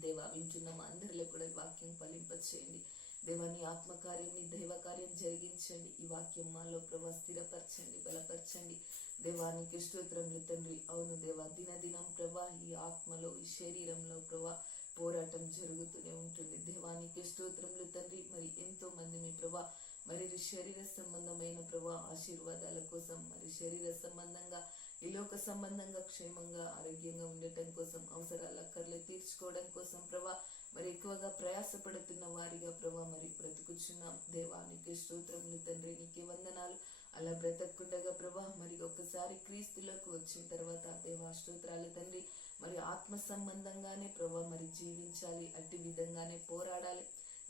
దేవా, వింటున్న మా అందరిలో కూడా వాక్యం ఫలింపచేయండి. దేవా, నీ ఆత్మకార్యం, నీ దైవ కార్యం జరిగించండి. ఈ వాక్యం మాలో ప్రభా స్థిరపరచండి, బలపరచండి. దేవానికి స్తోత్రములు తండ్రి. అవును దేవా, దినదినం ప్రభా ఈ ఆత్మలో ఈ శరీరంలో ప్రభా పోరాటం జరుగుతూనే ఉంటుంది. దేవానికి స్తోత్రములు తండ్రి. మరి ఎంతో మంది మీ ప్రభా మరి శరీర సంబంధమైన ప్రభా ఆశీర్వాదాల కోసం, మరి శరీర సంబంధంగా ఈ లోక సంబంధంగా క్షేమంగా ఆరోగ్యంగా ఉండటం కోసం, అవసరాల అక్కర్లు తీర్చుకోవడం కోసం ప్రభా మరి ఎక్కువగా ప్రయాసపడుతున్న వారిగా ప్రభా మరి బ్రతుకుచున్నాం. దేవానికి స్తోత్రములు తండ్రి, నీకే వందనాలు. అలా బ్రతకుండగా ప్రభా మరి ఒకసారి క్రీస్తులోకి వచ్చిన తర్వాత దేవా స్తోత్రాలు తండ్రి, మరి ఆత్మ సంబంధంగానే ప్రభా మరి జీవించాలి, అట్టి విధంగానే పోరాడాలి.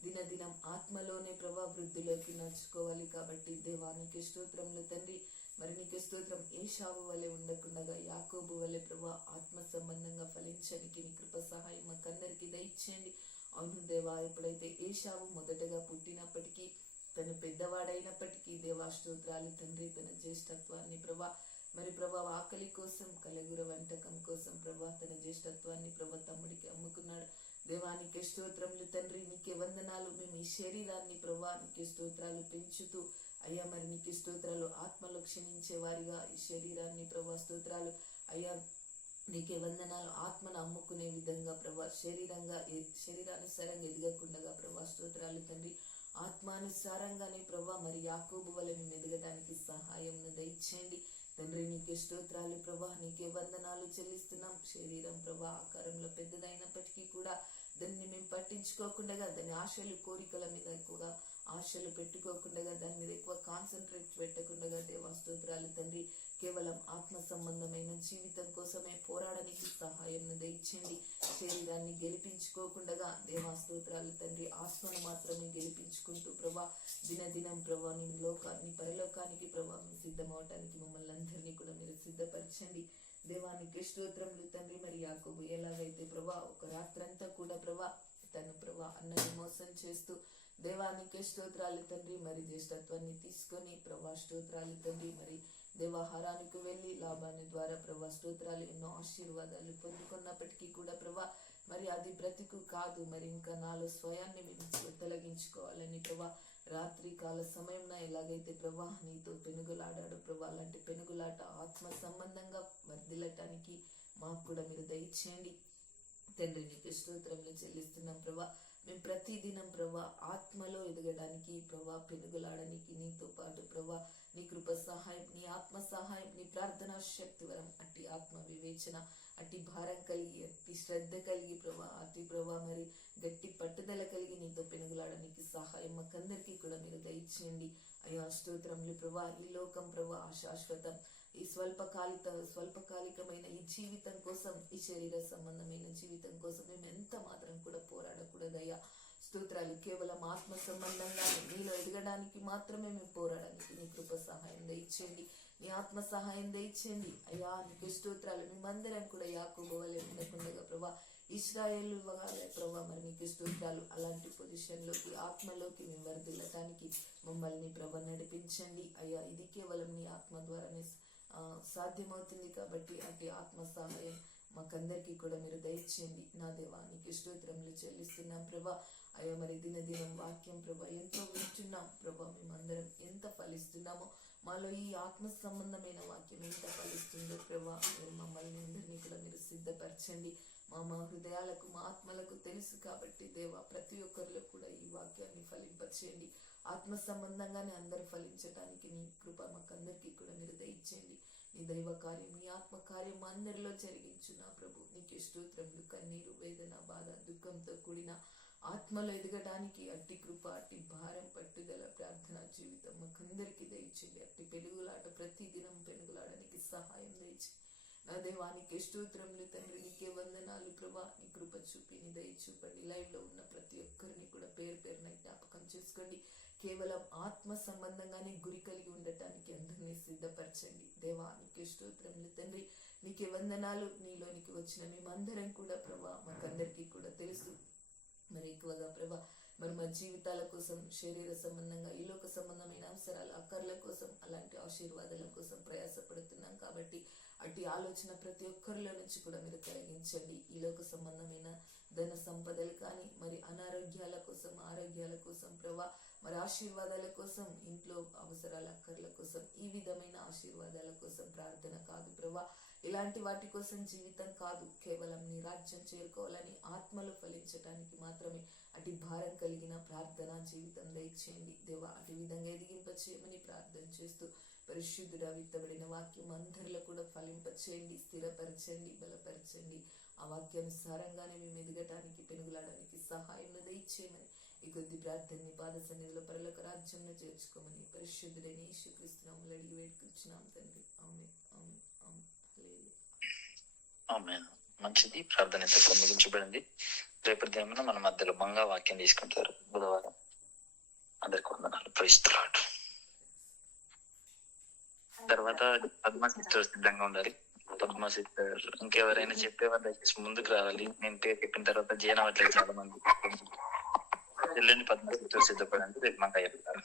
దినదినం ఆత్మలోనే ప్రభా వృద్ధిలోకి నడుచుకోవాలి. కాబట్టి దేవానికి స్తోత్రములు తండ్రి. మరి నీకు స్తోత్రం. ఏషావు వలె ఉండకుండగా యాకోబు వలె ప్రభా ఆత్మ సంబంధంగా ఫలించడానికి నీ కృప సహాయం మాకందరికి దయచేయండి. అవును దేవా, ఎప్పుడైతే ఏషావు మొదటగా పుట్టినప్పటికీ, తను పెద్దవాడైనప్పటికీ దేవా స్తోత్రాలు తండ్రి, తన జ్యేష్ఠత్వాన్ని ప్రభా మరి ప్రభా ఆకలి కోసం, కలగుర వంటకం కోసం ప్రభా తన జ్యేష్ఠత్వాన్ని ప్రభా తమ్ముడికి అమ్ముకున్నాడు. దేవానికి స్తోత్రములు తండ్రి, నీకే వందనాలు. మేము ఈ శరీరాన్ని ప్రభా నీకే స్తోత్రాలు పెంచుతూ అయ్యా మరి నీకు స్తోత్రాలు, ఆత్మలో క్షమించే వారిగా ఈ శరీరాన్ని ప్రభా స్తోత్రాలు అయ్యా నీకే వందనాలు. ఆత్మను అమ్ముకునే విధంగా ప్రభా శరీరానుసారంగా ఎదగకుండగా ప్రభా స్తోత్రాలు తండ్రి, ఆత్మానుసారంగానే ప్రభా మరి యాకోబు వలె మేము ఎదగడానికి సహాయం దయచేయండి తండ్రి. నీకే స్తోత్రాలు ప్రభా, నీకే వందనాలు చెల్లిస్తున్నాం. శరీరం ప్రభా ఆకారంలో పెద్దదైనప్పటికీ కూడా దాన్ని మేము పట్టించుకోకుండా, దాని ఆశలు కోరికల మీద ఎక్కువగా ఆశలు పెట్టుకోకుండా, దాని మీద ఎక్కువ కాన్సన్ట్రేట్ పెట్టకుండా దేవా స్తోత్రాలు తండ్రి, కేవలం ఆత్మ సంబంధమైన జీవితం కోసమే పోరాడడానికి సహాయం దయచేయండి. శరీరాన్ని గెలిపించుకోకుండా దేవా స్తోత్రాలు తండ్రి, ఆత్మను మాత్రమే గెలిపించుకుంటూ ప్రభా దినదినం ప్రభా నీ లోకాన్ని పరలోకానికి ప్రభా సిద్ధమవటానికి మమ్మల్ని అందరినీ కూడా మీరు సిద్ధపరచండి. దేవానికి స్తోత్రములు తండ్రి. మరి యాకోబు ఎలాగైతే ప్రభా ఒక రాత్రంతా కూడా ప్రభా తను ప్రభా అన్నని మోసం చేస్తూ దేవానికి స్తోత్రాలు తండ్రి మరి జ్యేష్ఠత్వాన్ని తీసుకొని ప్రభా స్తోత్రాలు తండ్రి మరి దేవాహారానికి వెళ్ళి లాభాన్ని ద్వారా ప్రభా స్తోత్రాలు ఎన్నో ఆశీర్వాదాలు పొందుకున్నప్పటికీ కూడా ప్రభా మరి అది బ్రతుకు కాదు, మరి ఇంకా నాలో స్వయాన్ని తొలగించుకోవాలని ప్రభా రాత్రి కాల సమయంలో ఎలాగైతే ప్రభా నీతో పెనుగులాడాడు ప్రభా, అలాంటి పెనుగులాట ఆత్మ సంబంధంగా వర్ధిల్లటానికి మాకు కూడా మీరు దయచేయండి తండ్రి. నీకు స్తోత్రములు చెల్లిస్తున్నాం ప్రభా. మేము ప్రతిదినం ప్రభా ఆత్మలో ఎదగడానికి ప్రభా పెనుగులాడడానికి నీతో పాటు ప్రభా నీ కృప సహాయం, నీ ఆత్మ సహాయం, నీ ప్రార్థనా శక్తి వరం, అట్టి ఆత్మ వివేచన, అట్టి భారం కలిగి, అట్టి శ్రద్ధ కలిగి ప్రభా అట్టి ప్రభా మరి గట్టి పట్టుదల కలిగి నీతో పెనుగులాడడానికి సహాయం మాకందరికీ కూడా మీరు దయచేయండి. అయ్యా స్తోత్రములు ప్రభా. ఈ లోకం ప్రభా అశాశ్వతం, ఈ స్వల్పకాలికమైన ఈ జీవితం కోసం, ఈ శరీర సంబంధమైన జీవితం కోసం మేము ఎంత మాత్రం కూడా పోరాడకూడదయ్యా. స్తోత్రాలు. కేవలం ఆత్మ సంబంధంగా నీలో ఎదగడానికి మాత్రమే మేము పోరాడడానికి నీ కృప సహాయం దయచేయండి, నీ ఆత్మ సహాయం దయచేయండి అయ్యా. నీకు స్తోత్రాలు. మేమందరం కూడా యాకోబు వలె ఉండకుండా ప్రభా ఇశ్రాయేలు వలె ప్రభా మరి నీకు స్తోత్రాలు. అలాంటి పొజిషన్లోకి ఆత్మలోకి మేము వరదిల్లటానికి మమ్మల్ని ప్రభ నడిపించండి అయ్యా. ఇది కేవలం నీ ఆత్మ ద్వారానే సాధ్యమవుతుంది. కాబట్టి అటు ఆత్మ సహాయం మాకందరికీ కూడా మీరు దయచేయండి. నా దేవానికి స్తోత్రములు చెల్లిస్తున్నాం ప్రభా. అయ్యా మరి దినదినం వాక్యం ప్రభా ఎంతో వింటున్నాం ప్రభా, మేమందరం ఎంత ఫలిస్తున్నామో, మాలో ఈ ఆత్మ సంబంధమైన వాక్యం ఎంత ఫలిస్తుందో ప్రభా మీరు మమ్మల్ని అందరినీ కూడా మీరు సిద్ధపరచండి. మా హృదయాలకు మా ఆత్మలకు తెలుసు కాబట్టి దేవా ప్రతి ఒక్కరిలో కూడా ఈ వాక్యాన్ని ఫలింపచేయండి. ఆత్మ సంబంధంగానే అందరు ఫలించడానికి నీ కృప మాకందరికీ కూడా మీరు దయచేయండి. నీ దైవ కార్యం, నీ ఆత్మ కార్యం మా అందరిలో జరిగించు నా ప్రభు. నీకు స్తోత్రములు. కన్నీరు, వేదన, బాధ, దుఃఖంతో కూడిన ఆత్మలో ఎదగడానికి అట్టి కృప, అట్టి భారం, పట్టుదల, ప్రార్థన జీవితం మాకందరికీ దయచేయండి. అట్టి పెనుగులాట ప్రతి దినం పెనుగులాడడానికి సహాయం దయచేయండి. నా దేవానికి స్తోత్రములు తండ్రి. నీకే వందనాలు ప్రభా. నీ కృప చూపి నీ దయ చూపండి. లైవ్ లో ఉన్న ప్రతి ఒక్కరిని కూడా పేరు పేరున జ్ఞాపకం చేసుకోండి. కేవలం ఆత్మ సంబంధంగానే గురి కలిగి ఉండటానికి అందరినీ సిద్ధపరచండి. దేవానికి స్తోత్రములు తండ్రి. నీకే వందనాలు. నీలోనికి వచ్చిన మేమందరం కూడా ప్రభా మాకందరికీ కూడా తెలుసు మరి ఎక్కువగా ప్రభా మరి మా జీవితాల కోసం, శరీర సంబంధంగా, ఈ లోక సంబంధమైన అవసరాలు అక్కర్ల కోసం, అలాంటి ఆశీర్వాదాల కోసం ప్రయాసపడుతున్నాం. కాబట్టి అట్టి ఆలోచన ప్రతి ఒక్కరిలో నుంచి కూడా మీరు తొలగించండి. ఈ లోక సంబంధమైన ధన సంపదలు కానీ, మరి అనారోగ్యాల కోసం, ఆరోగ్యాల కోసం ప్రభా మరి ఆశీర్వాదాల కోసం, ఇంట్లో అవసరాల అక్కర్ల కోసం, ఈ విధమైన ఆశీర్వాదాల కోసం ప్రార్థన ఇలాంటి వాటి కోసం జీవితం కాదు, కేవలం నీ రాజ్యం చేరుకోవాలని, ఆత్మలు ఫలించటానికి మాత్రమే అటు భారం కలిగిన ప్రార్థన జీవితం దయచేయండి దేవా. అటు విధంగా ఎదిగింపచేయమని ప్రార్థన చేస్తూ పరిశుద్ధుడా విత్తబడిన వాక్యం అందరిలో కూడా ఫలింపచేయండి, స్థిరపరచండి, బలపరచండి. ఆ వాక్యానుసారంగానే మేము ఎదగటానికి, పెనుగులాడడానికి సహాయం దయచేయమని ఈ కొద్ది ప్రార్థనని పాద సన్నిధిలో పరలోక రాజ్యంలో చేర్చుకోమని పరిశుద్ధుడైన యేసుక్రీస్తు నామములో అడిగి వేడుకొచ్చున్నాం తండ్రి. ఆమేన్, ఆమేన్, ఆమేన్. హల్లెలూయా. ఆమేన్. మంచిది. ప్రార్థన ఇంతకు ముగించబడింది. రేపటి దినమున మన మధ్యలో మంగా వాక్యం తీసుకుంటారు బుధవారం. అందరికి వందనాలు. Praise the lord. తర్వాత పద్మ సిస్టర్ సిద్ధంగా ఉండాలి. పద్మ సిస్టర్ ఇంకెవరైనా చెప్పేవారు దయచేసి ముందుకు రావాలి. నేను పేరు చెప్పిన తర్వాత జైన్ అవ్వట్లేదు చాలా మంది. వెళ్ళండి, పద్మ సిస్టర్ సిద్ధపడండి. రేపు మంగా చెప్తారు.